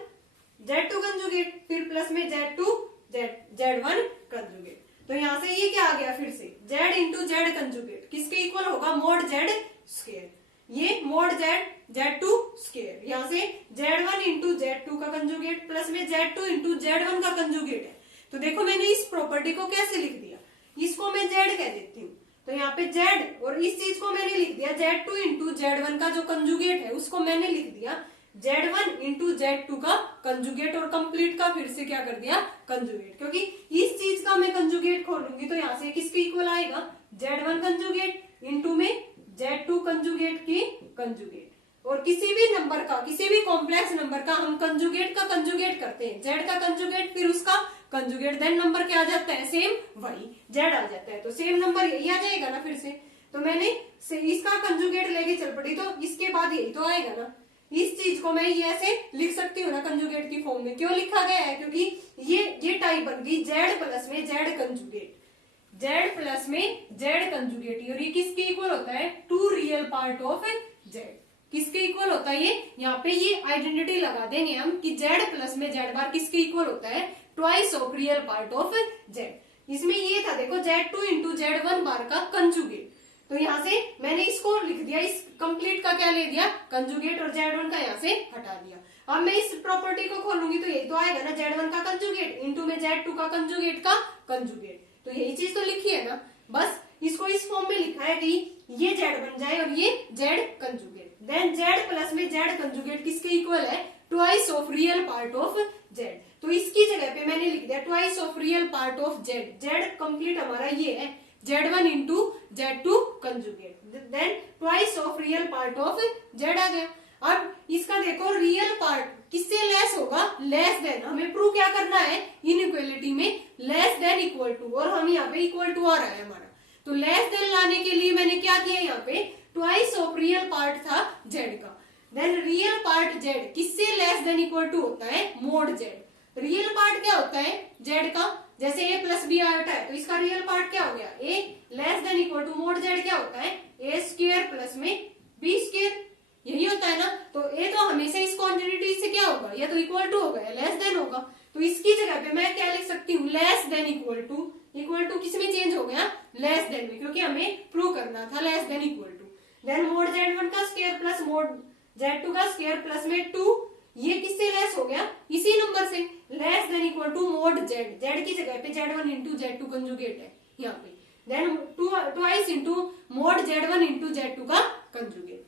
Z2 कंजुगेट, फिर प्लस में Z2 Z1 कंजुगेट। तो यहाँ से ये क्या आ गया, फिर से Z इंटू जेड कंजुगेट किसके इक्वल होगा, मोड जेड स्क्वायर। ये मोड जेड Z2 स्क्वायर, यहाँ से Z1 इंटू Z2 का कंजुगेट प्लस में Z2 इंटू Z1 का कंजुगेट है। तो देखो मैंने इस प्रॉपर्टी को कैसे लिख दिया, इसको मैं Z कह देती हूँ, तो यहाँ पे Z, और इस चीज को मैंने लिख दिया Z2 इंटू Z1 का जो कंजुगेट है उसको मैंने लिख दिया Z1 इंटू Z2 का कंजुगेट, और कंप्लीट का फिर से क्या कर दिया, कंजुगेट। क्योंकि इस चीज का मैं कंजुगेट खोलूंगी तो यहाँ से किसके इक्वल आएगा, Z1 कंजुगेट इंटू में Z2 कंजुगेट की कंजुगेट। और किसी भी नंबर का, किसी भी कॉम्प्लेक्स नंबर का हम कंजुगेट का कंजुगेट करते हैं, Z का कंजुगेट फिर उसका कंजुगेट, देन नंबर क्या आ जाता है, सेम वही Z आ जाता है। तो सेम नंबर यही आ जाएगा ना फिर से। तो मैंने इसका कंजुगेट लेके चल पड़ी, तो इसके बाद यही तो आएगा ना। इस चीज को मैं ये ऐसे लिख सकती हूँ ना कंजुगेट की फॉर्म में। क्यों लिखा गया है, क्योंकि ये टाइप बन गई Z प्लस में Z कंजुगेट, Z प्लस में Z कंजुगेट, और ये किसके इक्वल होता है, two real part of Z। किसके इक्वल होता है ये, यहाँ पे ये आइडेंटिटी लगा देंगे हम कि Z प्लस में Z बार किसके इक्वल होता है, twice of real part of Z। इसमें ये था देखो Z2 इंटू Z1 बार का कंजुगेट, तो यहाँ से मैंने इसको लिख दिया, इस कंप्लीट का क्या ले दिया, कंजुगेट, और Z1 का यहाँ से हटा दिया। अब मैं इस प्रॉपर्टी को खोलूंगी तो यही तो आएगा ना, Z1 का कंजुगेट इंटू में Z2 का कंजुगेट का कंजुगेट। तो यही चीज तो लिखी है ना, बस इसको इस फॉर्म में लिखा है कि ये Z बन जाए और ये Z conjugate. Then Z plus में Z कंजुगेट किसके इक्वल है, twice of real part of Z। तो इसकी जगह पे मैंने लिख दिया twice of real part of Z। Z complete हमारा ये है Z1 into Z2 conjugate, then twice of real part of Z आ गया। अब इसका देखो रियल पार्ट किससे लेस होगा, लेस देन। हमें प्रूव क्या करना है, इनइक्वालिटी में लेस देन इक्वल टू, और हम यहाँ पे इक्वल टू आ रहा है हमारा। तो लेस देन लाने के लिए मैंने क्या किया, यहाँ पे ट्वाइस ऑफ रियल पार्ट था Z का, देन रियल पार्ट Z किससे लेस देन इक्वल टू होता है, मोड Z। रियल पार्ट क्या होता है Z का, जैसे a प्लस बी आयोटा है तो इसका रियल पार्ट क्या हो गया, a less than equal to mod Z क्या होता है, a स्क्वायर प्लस में b स्क्वायर, यही होता है ना। तो a तो हमेशा इस क्वांटिटी से क्या होगा, या तो इक्वल टू होगा या लेस देन होगा। तो इसकी जगह पे मैं क्या लिख सकती हूँ, लेस देन इक्वल टू किस में चेंज हो गया, लेस देन में, क्योंकि हमें प्रूव करना था less than equal to. Then mod Z1 का स्क्वायर प्लस मोड Z2 का स्क्वायर प्लस में 2, ये किससे लेस हो गया, इसी नंबर से, less than equal to mod Z। Z की जगह पे Z1 इंटू Z2 कंजुगेट है यहाँ पे, then twice into mode Z1 into Z2 का कंजुगेट।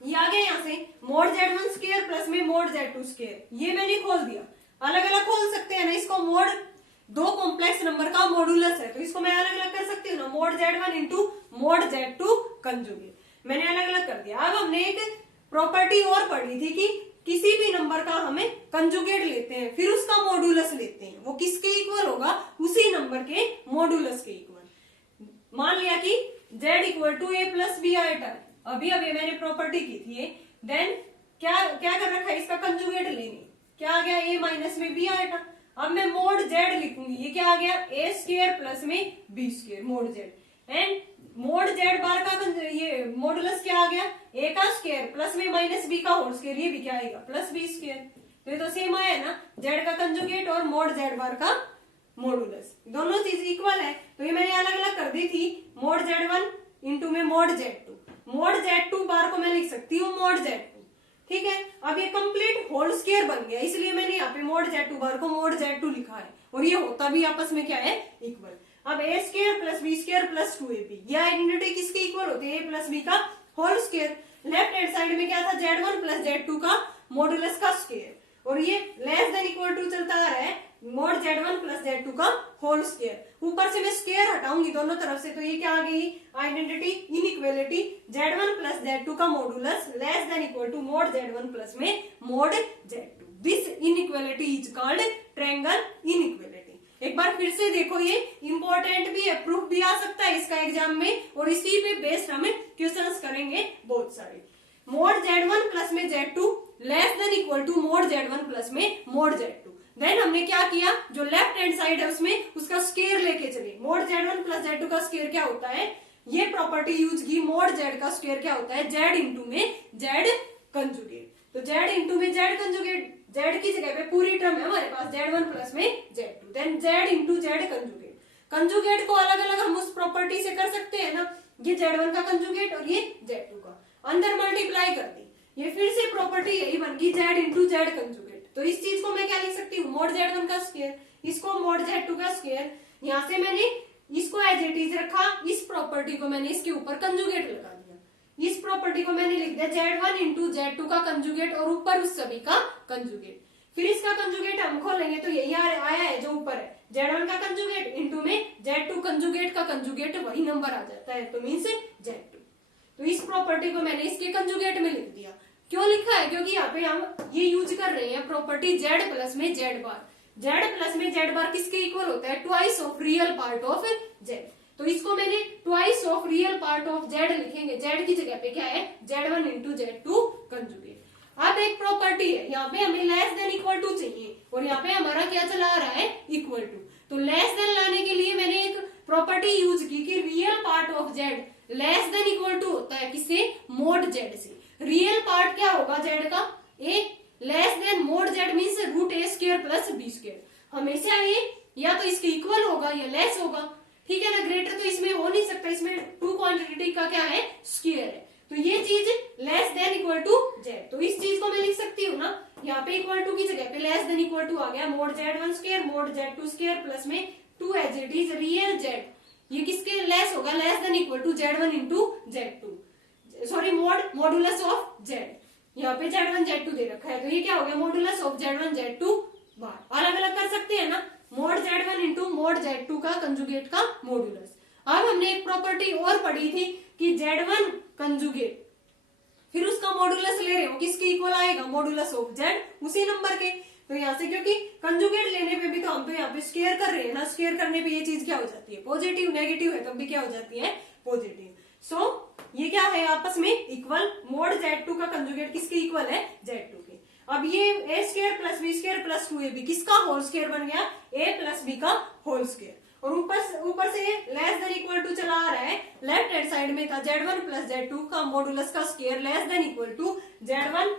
ये आ गया यहाँ से मोड Z1 स्क्वायर प्लस में मोड Z2 स्क्वायर, ये मैंने खोल दिया। अलग अलग खोल सकते हैं ना इसको, मोड दो कॉम्प्लेक्स नंबर का मॉडुलस है तो इसको मैं अलग अलग कर सकती हूँ ना, mode Z1 into mode Z2 conjugate मैंने अलग अलग कर दिया। अब हमने एक प्रॉपर्टी और पढ़ी थी कि किसी भी नंबर का हमें कंजुगेट लेते हैं फिर उसका मॉडुलस लेते हैं, वो किसके इक्वल होगा, उसी नंबर के मॉडुलस के इक्वल। मान लिया कि Z equal to a plus b iota, अभी अभी मैंने प्रॉपर्टी की थी, देन क्या कर रखा है, इसका कंजुगेट लेंगे, क्या आ गया a माइनस में b आयोटा। अब मैं मोड Z लिखूंगी, ये क्या आ गया, a स्क्वायर प्लस में b square mode Z, and mode Z बार का ये मॉडुलस क्या आ गया, a का स्क्वायर प्लस में माइनस b का होल स्क्वायर, ये भी क्या आएगा, प्लस b स्क्वायर। तो ये तो सेम आया ना, Z का कंजुगेट और मोड Z बार का मॉडुलस, दोनों चीज इक्वल है। तो ये मैंने अलग अलग कर दी थी, मोड Z1 इंटू में मोड Z2, मोड Z2 बार को मैं लिख सकती हूँ मोड Z2, ठीक है। अब ये कंप्लीट होल स्क्वायर बन गया, इसलिए मैंने यहाँ पे मोड Z2 बार को मोड Z2 लिखा है, और ये होता भी आपस में क्या है, इक्वल। अब a square plus b square plus 2ab, यह आइडेंटिटी किसके इक्वल होती है, a प्लस b का whole square. Left hand side में क्या था, Z1 प्लस Z2 का मॉडुलस का स्क्वायर, और ये लेस देन इक्वल टू चलता आ रहा है मोड Z1 प्लस Z2 का होल स्क्वायर। ऊपर से मैं स्क्वायर हटाऊंगी दोनों तरफ से, तो ये क्या आ गई identity inequality Z1 plus Z2 का modulus less than equal to mod Z1 plus में mod Z2। This inequality is called triangle inequality. एक बार फिर से देखो, ये इंपॉर्टेंट भी है, प्रूफ भी आ सकता है इसका एग्जाम में, और इसी पे बेस्ड हम क्वेश्चंस करेंगे बहुत सारे। मोड Z1 प्लस में Z2 less than equal to mod Z1 plus में मोड Z2। देन हमने क्या किया, जो लेफ्ट हैंड साइड है उसमें उसका स्क्वायर लेके चले। मोड Z1 प्लस Z2 का स्क्वायर क्या होता है, ये प्रॉपर्टी यूज की। मोड Z का स्क्वायर क्या होता है, Z इंटू में Z कंजुगेट। तो Z इंटू में Z कंजुगेट, Z की जगह पे पूरी टर्म है हमारे पास Z1 प्लस में Z2, then Z into Z conjugate. Conjugate को अलग अलग हम उस प्रॉपर्टी से कर सकते हैं ना, ये Z1 का कंजुगेट और ये Z2 का, अंदर मल्टीप्लाई कर दी, ये फिर से प्रॉपर्टी यही बन गई Z इंटू Z कंजुगेट। तो इस चीज को मैं क्या लिख सकती हूँ, मोड Z1 का स्क्वायर, इसको मोड Z2 का स्क्वायर। यहाँ से मैंने इसको एज इट इज रखा, इस प्रॉपर्टी को मैंने इसके ऊपर कंजुगेट लगा दिया, इस प्रॉपर्टी को मैंने लिख दिया Z1 इंटू Z2 का कंजुगेट और ऊपर उस सभी का कंजुगेट। फिर इसका कंजुगेट हम खोलेंगे तो यही आया है जो ऊपर है, Z1 का कंजुगेट इंटू में Z2 कंजुगेट का कंजुगेट, वही नंबर आ जाता है, तो मीन्स Z2। तो इस प्रॉपर्टी को मैंने इसके कंजुगेट में लिख दिया। क्यों लिखा है, क्योंकि यहाँ पे हम ये यूज कर रहे हैं प्रॉपर्टी Z प्लस में Z बार। Z प्लस में Z बार किसके इक्वल होता है, twice of real part of Z। तो इसको मैंने twice of real part of Z लिखेंगे, Z की जगह पे क्या है Z1 इंटू Z2 कंजुगेट। अब एक प्रॉपर्टी है, यहाँ पे हमें लेस देन इक्वल टू चाहिए, और यहाँ पे हमारा क्या चला आ रहा है इक्वल टू। तो लेस देन लाने के लिए मैंने एक प्रॉपर्टी यूज की कि real part of Z less than equal to होता है किससे, मोड Z से। रियल पार्ट क्या होगा Z का, A less than mod Z means root A square plus B square. हमेशा ये या तो इसके इक्वल होगा या लेस होगा, ठीक है ना, ग्रेटर तो इसमें हो नहीं सकता, इसमें टू क्वांटिटी का क्या है स्क्वायर है। तो ये चीज less than equal to Z, तो इस चीज को मैं लिख सकती हूँ ना, यहाँ पे इक्वल टू की जगह पे लेस देन इक्वल टू आ गया, mod Z1 square mod Z2 square plus में 2 as it is real Z। ये किसके लेस होगा, less than equal to Z1 into Z2, sorry modulus of Z। यहाँ पे Z1 Z2 दे रखा है, तो ये क्या हो गया मॉडुलस ऑफ Z1 Z2 बार। अलग अलग कर सकते हैं ना, mode Z1 into mode Z2 का कंजुगेट का मॉडुलस। अब हमने एक प्रॉपर्टी और पढ़ी थी कि Z1 कंजुगेट, फिर उसका मॉडुलस ले रहे हो, किसके इक्वल आएगा, मॉडुलस ऑफ Z उसी नंबर के। तो यहाँ से क्योंकि कंजुगेट लेने पे भी तो हम तो यहाँ पे स्क्वायर कर रहे हैं ना, स्क्वायर करने पे ये चीज क्या हो जाती है पॉजिटिव, नेगेटिव है तब भी क्या हो जाती है पॉजिटिव। सो ये क्या है आपस में इक्वल, मोड Z2 का कंजुगेट किसके इक्वल है Z2 के। अब ये a square plus b square plus 2ab किसका होल स्क्वायर बन गया, a प्लस b का होल स्क्वायर। और ऊपर से लेस देन इक्वल टू चला आ रहा है, लेफ्ट हैंड साइड में था Z1 प्लस Z2 का मॉडुलस का square less than equal to Z1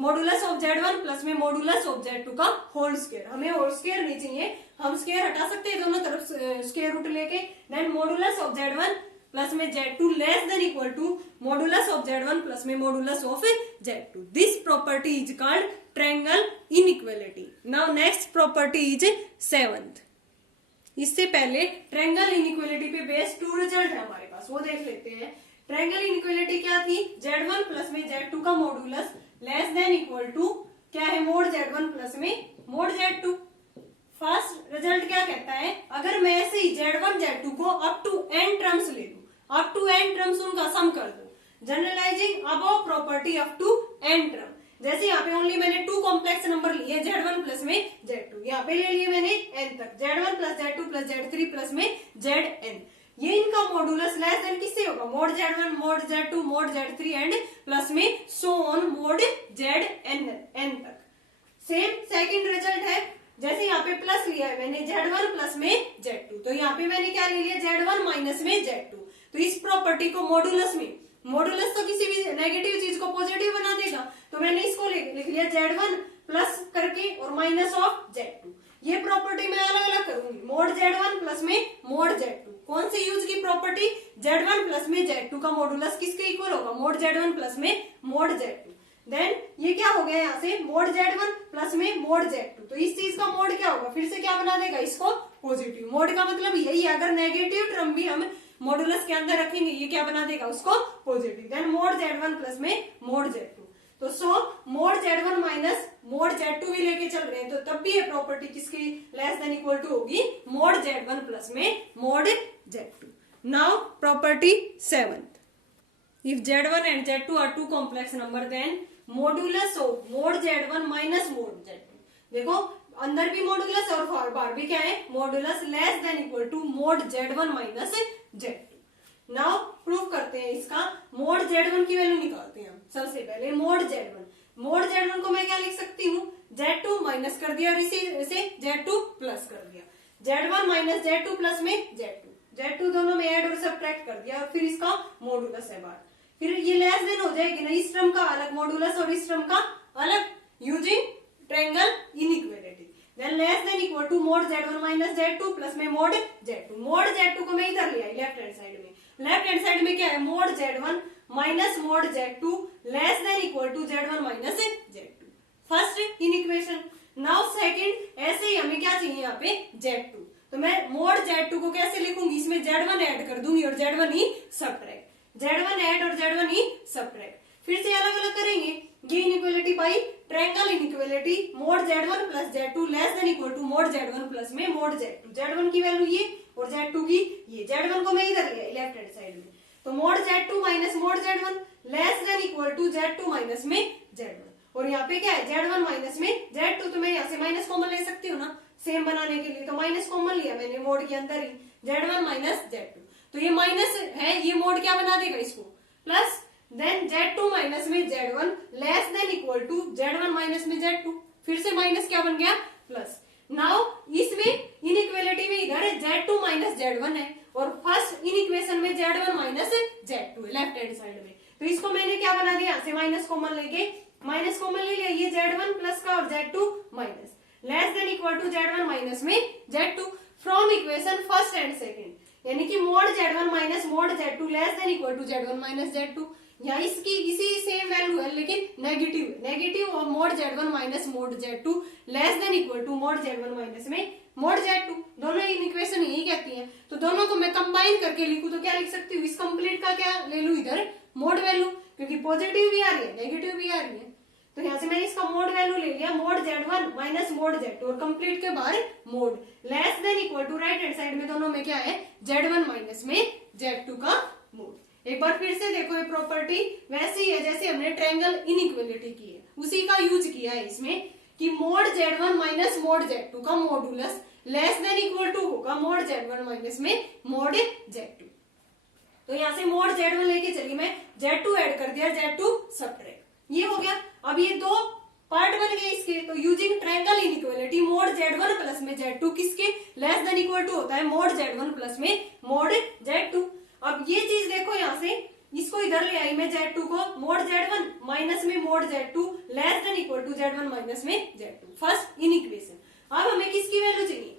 modulus of Z1 plus में मॉडुलस ऑफ Z2 का होल स्क्वायर। हमें होल स्क्वायर नहीं चाहिए, हम स्क्वायर हटा सकते हैं दोनों तरफ स्क्वायर रूट लेके। Then modulus of Z1 plus में Z2 less than equal to modulus of Z1 plus में modulus of Z2। This property is called triangle inequality. Now next property is 7th। इससे पहले ट्रायंगल इनइक्वालिटी पे based 2 result है हमारे पास, वो देख लेते हैं। ट्रायंगल इनइक्वालिटी क्या थी, Z1 प्लस में Z2 का modulus less than equal to क्या है मोड Z1 प्लस में मोड Z2। फर्स्ट रिजल्ट क्या कहता है, अगर मैं ऐसे ही Z1 Z2 को अप टू n टर्म्स ले लूं, अप टू n टर्म्स उनका सम कर दूं, generalising above property up to n term. जैसे यहाँ पे ओनली मैंने 2 कॉम्प्लेक्स नंबर लिए Z1 प्लस में Z2, यहाँ पे ले लिए मैंने n तक, Z1 plus Z2 plus Z3 plus में Zn। ये इनका मॉडुलस लेस देन किससे होगा, mod Z1 mode Z2 mode Z3 and plus में सो ऑन मोड Zn तक। सेम सेकंड रिजल्ट है, जैसे यहाँ पे प्लस लिया है मैंने Z1 प्लस में Z2, तो यहाँ पे मैंने क्या ले लिया Z1 माइनस में Z2। तो इस प्रॉपर्टी को मॉडुलस में, मॉडुलस तो किसी भी नेगेटिव चीज को पॉजिटिव बना देगा, तो मैंने इसको लिख लिया Z1 प्लस करके और माइनस ऑफ Z2। ये प्रॉपर्टी मैं अलग अलग करूंगी, मोड Z1 प्लस में मोड Z2। कौन सी यूज की प्रॉपर्टी, Z1 प्लस में Z2 का मॉडुलस किसके इक्वल होगा, मोड Z1 प्लस में मोड Z2। देन ये क्या हो गया यहाँ से मोड Z1 प्लस में मोड Z2, तो इस चीज का मोड क्या होगा, फिर से क्या बना देगा इसको पॉजिटिव। मोड का मतलब यही है, अगर नेगेटिव टर्म भी हम मॉडुलस के अंदर रखेंगे ये क्या बना देगा उसको positive. Then mod Z1 plus में मोड Z2। तो सो mode Z1 minus mod Z2 भी लेके चल रहे हैं, तो तब भी ये प्रॉपर्टी किसकी लेस देन इक्वल टू होगी, मोड Z1 प्लस में mod Z2। Now property 7th, if Z1 and Z2 are two complex number then modulus of mod Z1 minus mod Z2, देखो अंदर भी मॉडुलस और बाहर भी क्या है modulus, less than equal to mod Z1 minus Z2। Now proof करते हैं इसका, मोड Z1 की वैल्यू निकालते हैं हम। सबसे पहले मोड Z1 को मैं क्या लिख सकती हूँ, Z2 माइनस कर दिया और इसे Z2 प्लस कर दिया, Z1 माइनस Z2 प्लस में Z2 दोनों में ऐड और सब्ट्रैक्ट कर दिया, और फिर इसका मॉडुलस है बाहर, फिर ये लेस देन हो जाएगी ना, इस टर्म का अलग मॉडुलस और इस टर्म का अलग, using triangle inequality, then less than equal to mod Z1 minus Z2 plus में मोड Z2। मोड Z2 को मैं इधर ले आई लेफ्ट हैंड साइड में क्या है mod Z1 minus mod Z2 less than equal to Z1 minus Z2, first in equation. Now second, ऐसे ही हमें क्या चाहिए यहाँ पे Z2, तो मैं मोड Z2 को कैसे लिखूंगी, इसमें Z1 ऐड कर दूंगी और Z1 ही सब्ट्रैक्ट, Z1 ऐड और Z1 ही सब्ट्रैक्ट, फिर से अलग अलग करेंगे, ये inequality by triangle inequality, mod Z1 plus Z2 less than equal to mod Z1 plus में मोड Z2, Z1 की वैल्यू ये और Z2 की ये, Z1 को मैं इधर ले आई लेफ्ट हैंड साइड में, तो mod Z2 minus mod Z1 less than equal to Z2 minus में Z1, और यहाँ पे क्या है Z1 माइनस में Z2, तो मैं यहाँ से माइनस कॉमन ले सकती हूँ ना सेम बनाने के लिए, तो माइनस कॉमन लिया मैंने मोड के अंदर ही, Z1 माइनस Z2, तो ये माइनस है, ये मोड क्या बना देगा इसको प्लस, देन Z2 माइनस में Z1 less than equal to Z1 minus में Z2, फिर से माइनस क्या बन गया प्लस। नाउ इसमें इनइक्वालिटी में इधर Z2 माइनस Z1 है और फर्स्ट इन इक्वेशन में Z1 माइनस Z2 है लेफ्ट हैंड साइड में, तो इसको मैंने क्या बना दिया, यहाँ से माइनस कॉमन लेके माइनस कॉमन ले लिया, ये Z1 प्लस का और Z2 minus less than equal to Z1 minus में Z2 from equation first and second, यानी कि mod Z1 minus mod Z2 less than equal to Z1 minus Z2, यहाँ इसकी इसी सेम वैल्यू है लेकिन नेगेटिव और mod Z1 minus mod Z2 less than equal to mod Z1 minus में mod Z2, दोनों इक्वेशन यही कहती हैं, तो दोनों को मैं कंबाइन करके लिखूं तो क्या लिख सकती हूँ, इस कंप्लीट का क्या ले लू इधर मोड वैल्यू, क्योंकि पॉजिटिव भी आ रही है नेगेटिव भी आ रही है, तो यहाँ से मैंने इसका मोड वैल्यू ले लिया mod Z1 minus mod Z2 और कंप्लीट के बाहर mod less than equal to right hand side में दोनों में क्या है Z1 माइनस में Z2 का मोड। एक बार फिर से देखो ये प्रॉपर्टी वैसी है जैसे हमने ट्रायंगल इनइक्वालिटी की है, उसी का यूज किया है इसमें कि mod Z1 minus mod Z2 का modulus less than equal to होगा मोड Z1 माइनस में मोड Z2, तो यहाँ से मोड Z1 लेके चली मैं, Z2 ऐड कर दिया, Z2 सब्ट्रैक्ट, ये हो गया। अब ये दो पार्ट बन गए इसके, तो using triangle inequality mod Z1 plus में Z2 किसके लेस देन इक्वल टू होता है मोड Z1 प्लस में मोड Z2। अब ये चीज देखो यहाँ से, इसको इधर ले आई मैं Z2 को, मोड Z1 माइनस में mod Z2 less than equal to Z1 minus में Z2, फर्स्ट इन इक्वेशन। अब हमें किसकी वैल्यू चाहिए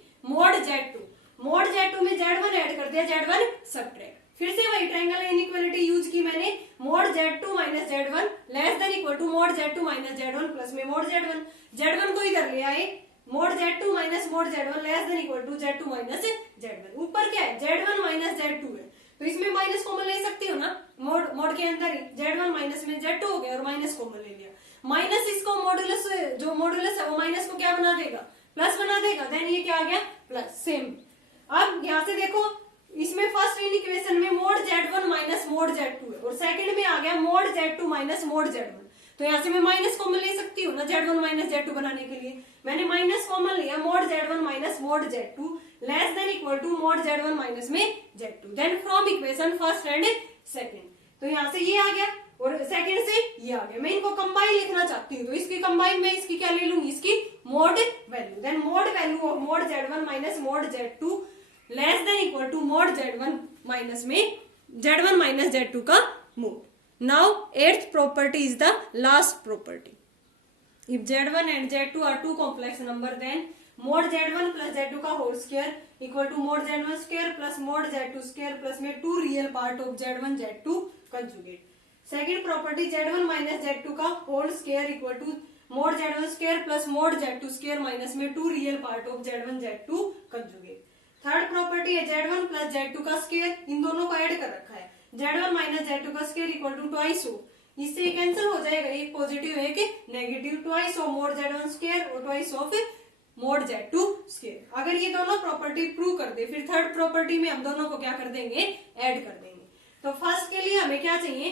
मोड Z2 में Z1 ऐड कर दिया, Z1 सब्ट्रैक्ट, फिर से वही ट्रायंगल इनइक्वालिटी यूज की मैंने, mod Z2 minus Z1 less than equal to mod Z2 minus Z1 plus में मोड Z1 को इधर ले आए, mod Z2 minus mod Z1 less than equal to Z2 minus Z1, ऊपर क्या है Z1 माइनस Z2 है, तो इसमें माइनस कॉमन ले सकती हो ना, मोड के अंदर ही Z1 माइनस में Z2 हो गया और माइनस कॉमन ले लिया, माइनस इसको मॉडुलस जो मॉडुलस है वो माइनस को क्या बना देगा प्लस बना देगा, देन ये क्या आ गया प्लस सेम। अब यहाँ से देखो इसमें फर्स्ट इन इक्वेशन में mod Z1 minus mod Z2 है और सेकंड में आ गया mode Z2 minus mod Z1, तो यहाँ से मैं माइनस कॉमन ले सकती हूँ ना Z1 माइनस Z2 बनाने के लिए, मैंने माइनस कॉमन लिया, mod Z1 minus mod Z2 less than equal to mod Z1 minus में Z2, then from equation first and second, तो यहाँ से ये आ गया और सेकंड से ये आ गया, मैं इनको कंबाइन लिखना चाहती हूँ, तो इसकी कंबाइन में इसकी क्या ले लूंगी, इसकी mod value, then mod value of mod Z1 minus mod Z2 less than equal to mod Z1 minus में Z1 माइनस Z2 का mod. Now eighth property is the last property, if Z1 and Z2 are two complex number then mod Z1 plus Z2 का whole square equal to mod Z1 square plus mod Z2 square plus में two real part of Z1 Z2 conjugate. Second property Z1 minus Z2 का whole square equal to mod Z1 square plus mod Z2 square minus में two real part of Z1 Z2 conjugate. Third property है Z1 plus Z2 का square, इन दोनों को add कर रखा है, Z1 minus Z2 का square equal to twice of इससे कैंसिल हो जाएगा, एक पॉजिटिव एक negative, twice of mod Z1 square और twice of mod Z2 square. अगर ये दोनों प्रॉपर्टी प्रूव कर दे, फिर थर्ड प्रॉपर्टी में हम दोनों को क्या कर देंगे, ऐड कर देंगे। तो फर्स्ट के लिए हमें क्या चाहिए,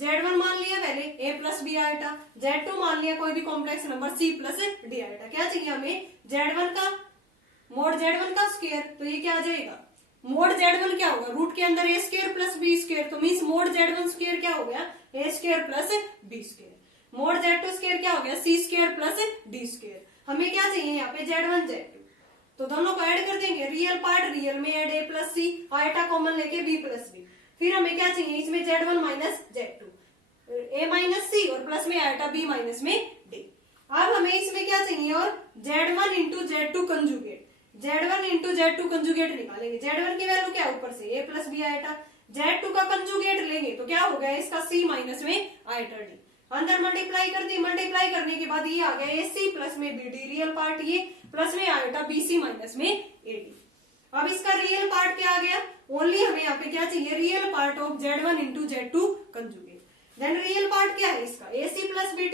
Z1 मान लिया पहले a plus B iota, Z2 मान लिया कोई भी complex number c plus d iota. क्या चाहिए हमें, Z1 का मोड Z1 का स्क्वायर, तो ये क्या आ जाएगा, मोड Z1 क्या होगा, रूट के अंदर a square plus B square, तो मीन्स मोड Z1 स्क्वायर क्या हो गया, a square plus B square. Mod Z2 square क्या हो गया, c square plus D square. हमें क्या चाहिए यहाँ पे Z1 Z2, तो दोनों को ऐड कर देंगे, रियल पार्ट रियल में add a plus c, iota common लेके b प्लस बी। फिर हमें क्या चाहिए, इसमें Z1 minus Z2, a minus सी और प्लस में आइटा b माइनस में d। अब हमें इसमें क्या चाहिए, और Z1 into Z2 conjugate, Z1 into Z2 conjugate निकालेंगे। Z1 की वैल्यू क्या है, ऊपर से a plus B iota, Z2 का कंजुगेट लेंगे तो क्या हो गया, इसका c माइनस में आइटा d। अंदर मल्टीप्लाई कर दी, मल्टीप्लाई करने के बाद ये आ गया ए सी प्लस में बी डी, रियल पार्ट ये, प्लस में आएगा बी सी माइनस में ए डी। अब इसका रियल पार्ट क्या आ गया, ओनली हमें यहाँ पे क्या चाहिए, real part of Z1 into Z2 conjugate. Then real part क्या है इसका, a c plus b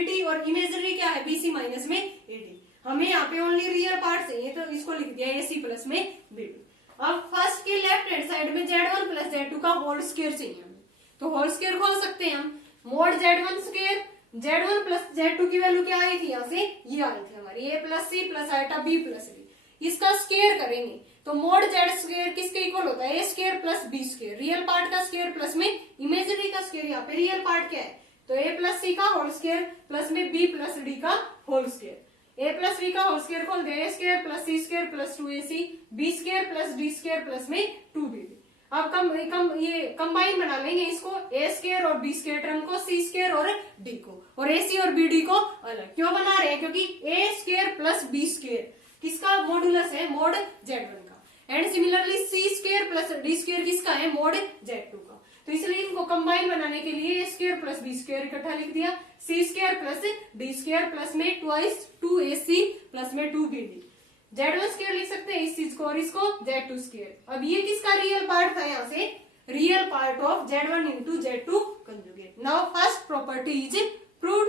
d, और इमेजनरी क्या है, बी सी माइनस में ए डी। हमें यहाँ पे ओनली रियल पार्ट चाहिए, तो इसको लिख दिया ए सी प्लस में बी डी। अब फर्स्ट के लेफ्ट हैंड साइड में Z1 प्लस Z2 का होल स्क्वायर चाहिए हमें, तो होल स्क्वायर खोल सकते हैं हम। Mode Z1 square, Z1 plus Z2 की वैल्यू क्या आई थी, यहाँ से ये आई थी हमारी a plus c plus iota b plus d. इसका स्क्वायर करेंगे तो मोड Z स्क्वायर किसके इक्वल होता है, a square plus b square, real part का स्क्वायर प्लस में इमेजिनरी का स्क्वायर। यहाँ पे रियल पार्ट क्या है, तो a प्लस सी का होल स्क्वायर प्लस में b प्लस डी का whole square. a plus b का होल स्क्वायर खोल दे, a square plus c square plus 2ac, b square plus D square plus में 2b। अब ये कंबाइन बना लेंगे इसको, ए स्क्वायर और बी स्क्वायर टर्म को, सी स्क्वायर और डी को, और ए सी और बी डी को अलग। क्यों बना रहे हैं, क्योंकि a square plus B square किसका मॉडुलस है, मोड Z1 का, and similarly c square plus D square किसका है, मोड Z2 का। तो इसलिए इनको कंबाइन बनाने के लिए A square plus B square इकट्ठा लिख दिया, C square plus D square plus में ट्वाइस 2ac प्लस में 2bd। Z1 स्क्वायर लिख सकते हैं इस चीज को, और इसको Z2 स्क्वायर। अब ये किसका रियल पार्ट था, यहाँ से real part of Z1 into Z2 conjugate. Now first property is proved.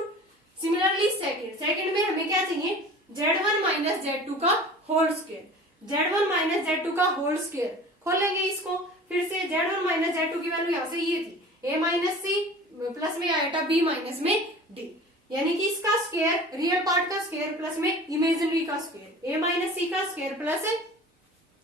Similarly second में हमें क्या चाहिए, Z1 माइनस Z2 का whole square, Z1 minus Z2 का होल स्क्वायर खोलेंगे इसको। फिर से Z1 माइनस Z2 की वैल्यू यहाँ से ये थी, a माइनस सी प्लस में आएगा b माइनस में d, यानी कि इसका स्क्वायर, रियल पार्ट का स्क्वायर प्लस में इमेजिनरी का स्क्वायर, a माइनस सी का square plus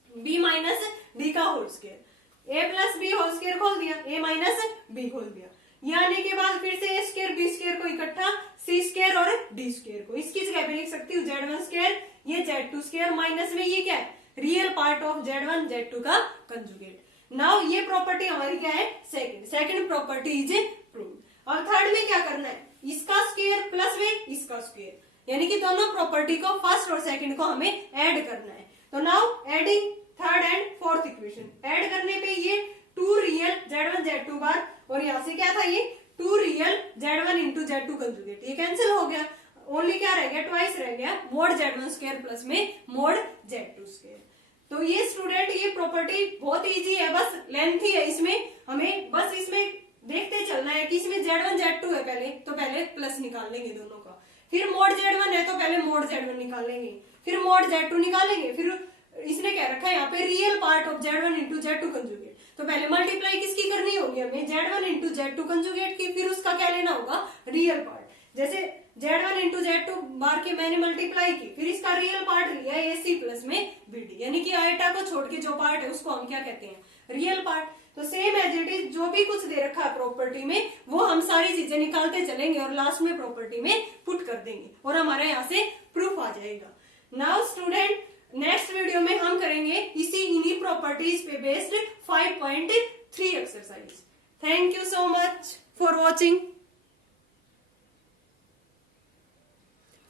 b minus D का whole square. a plus B whole square खोल दिया, a माइनस बी खोल दिया। ये आने के बाद फिर से a स्क्वायर बी स्क्वायर को इकट्ठा, c स्क्वायर और d स्क्वायर को इसकी जगह पे लिख सकती हूँ Z1 स्क्वायर, ये Z2 स्क्वायर माइनस में ये क्या है, real part of Z1 Z2 का कंजुगेट। नाउ ये प्रॉपर्टी हमारी क्या है, सेकंड प्रॉपर्टी इज प्रूव्ड। और थर्ड में क्या करना है, इसका स्क्वायर प्लस में इसका स्क्वायर, यानी कि दोनों प्रॉपर्टी को फर्स्ट और सेकंड को हमें ऐड करना है। तो now adding third and fourth equation, add करने पे ये 2 रियल Z1 Z2 बार, और यहाँ से क्या था ये 2 real Z1 into Z2 conjugate, ये कैंसिल हो गया। ओनली क्या रह गया, ट्वाइस रह गया, मोड Z1 स्क्वायर प्लस में मोड Z2 स्क्वायर। तो ये स्टूडेंट ये प्रॉपर्टी बहुत इजी है, बस लेंथी है, इसमें हमें बस इसमें देखते चलना है कि इसमें Z1 Z2 है पहले, तो पहले प्लस निकाल लेंगे दोनों का, फिर मोड Z1 है तो पहले मोड Z1 निकालेंगे, फिर मोड Z2 निकालेंगे, फिर इसने क्या रखा है यहाँ पे real part of Z1 into Z2 conjugate. तो पहले मल्टीप्लाई किसकी करनी होगी हमें, Z1 इंटू Z2 कंजुगेट की, फिर उसका क्या लेना होगा, रियल पार्ट। जैसे Z1 इंटू Z2 बार की मैंने मल्टीप्लाई की, फिर इसका रियल पार्ट लिया AC प्लस में BD, यानी कि आइटा को छोड़ के जो पार्ट है उसको हम क्या कहते हैं, रियल पार्ट। तो सेम एज इट इज जो भी कुछ दे रखा है प्रॉपर्टी में, वो हम सारी चीजें निकालते चलेंगे और लास्ट में प्रॉपर्टी में पुट कर देंगे, और हमारे यहाँ से प्रूफ आ जाएगा। नाउ स्टूडेंट नेक्स्ट वीडियो में हम करेंगे इन्हीं प्रॉपर्टीज पे based 5.3 exercise. Thank you so much for watching.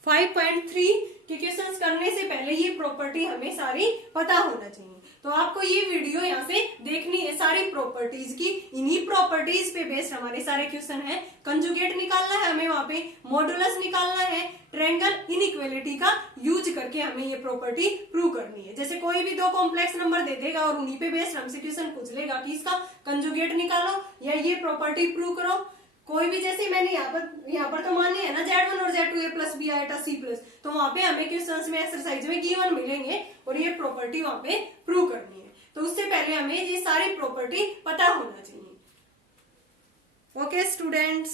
5.3 के क्वेश्चंस करने से पहले ये प्रॉपर्टी हमें सारी पता होना चाहिए। तो आपको ये वीडियो यहाँ से देखनी है सारी प्रॉपर्टीज की, इन्हीं प्रॉपर्टीज पे बेस्ड हमारे सारे क्वेश्चन हैं। कंजुगेट निकालना है हमें, वहां पे मॉडुलस निकालना है, ट्रायंगल इनइक्वालिटी का यूज करके हमें ये प्रॉपर्टी प्रूव करनी है। जैसे कोई भी 2 कॉम्प्लेक्स नंबर दे देगा और उन्हीं पे बेस्ड हमसे क्वेश्चन पूछ लेगा कि इसका कंजुगेट निकालो या ये प्रॉपर्टी प्रूव करो, कोई भी, जैसे मैंने यहाँ पर तो मानी है ना Z1 और Z2 A plus B iota C plus, तो वहां पे हमें क्वेश्चंस में एक्सरसाइज में गिवन मिलेंगे और ये प्रॉपर्टी वहां पे प्रूव करनी है। तो उससे पहले हमें ये सारी प्रॉपर्टी पता होना चाहिए। Okay students.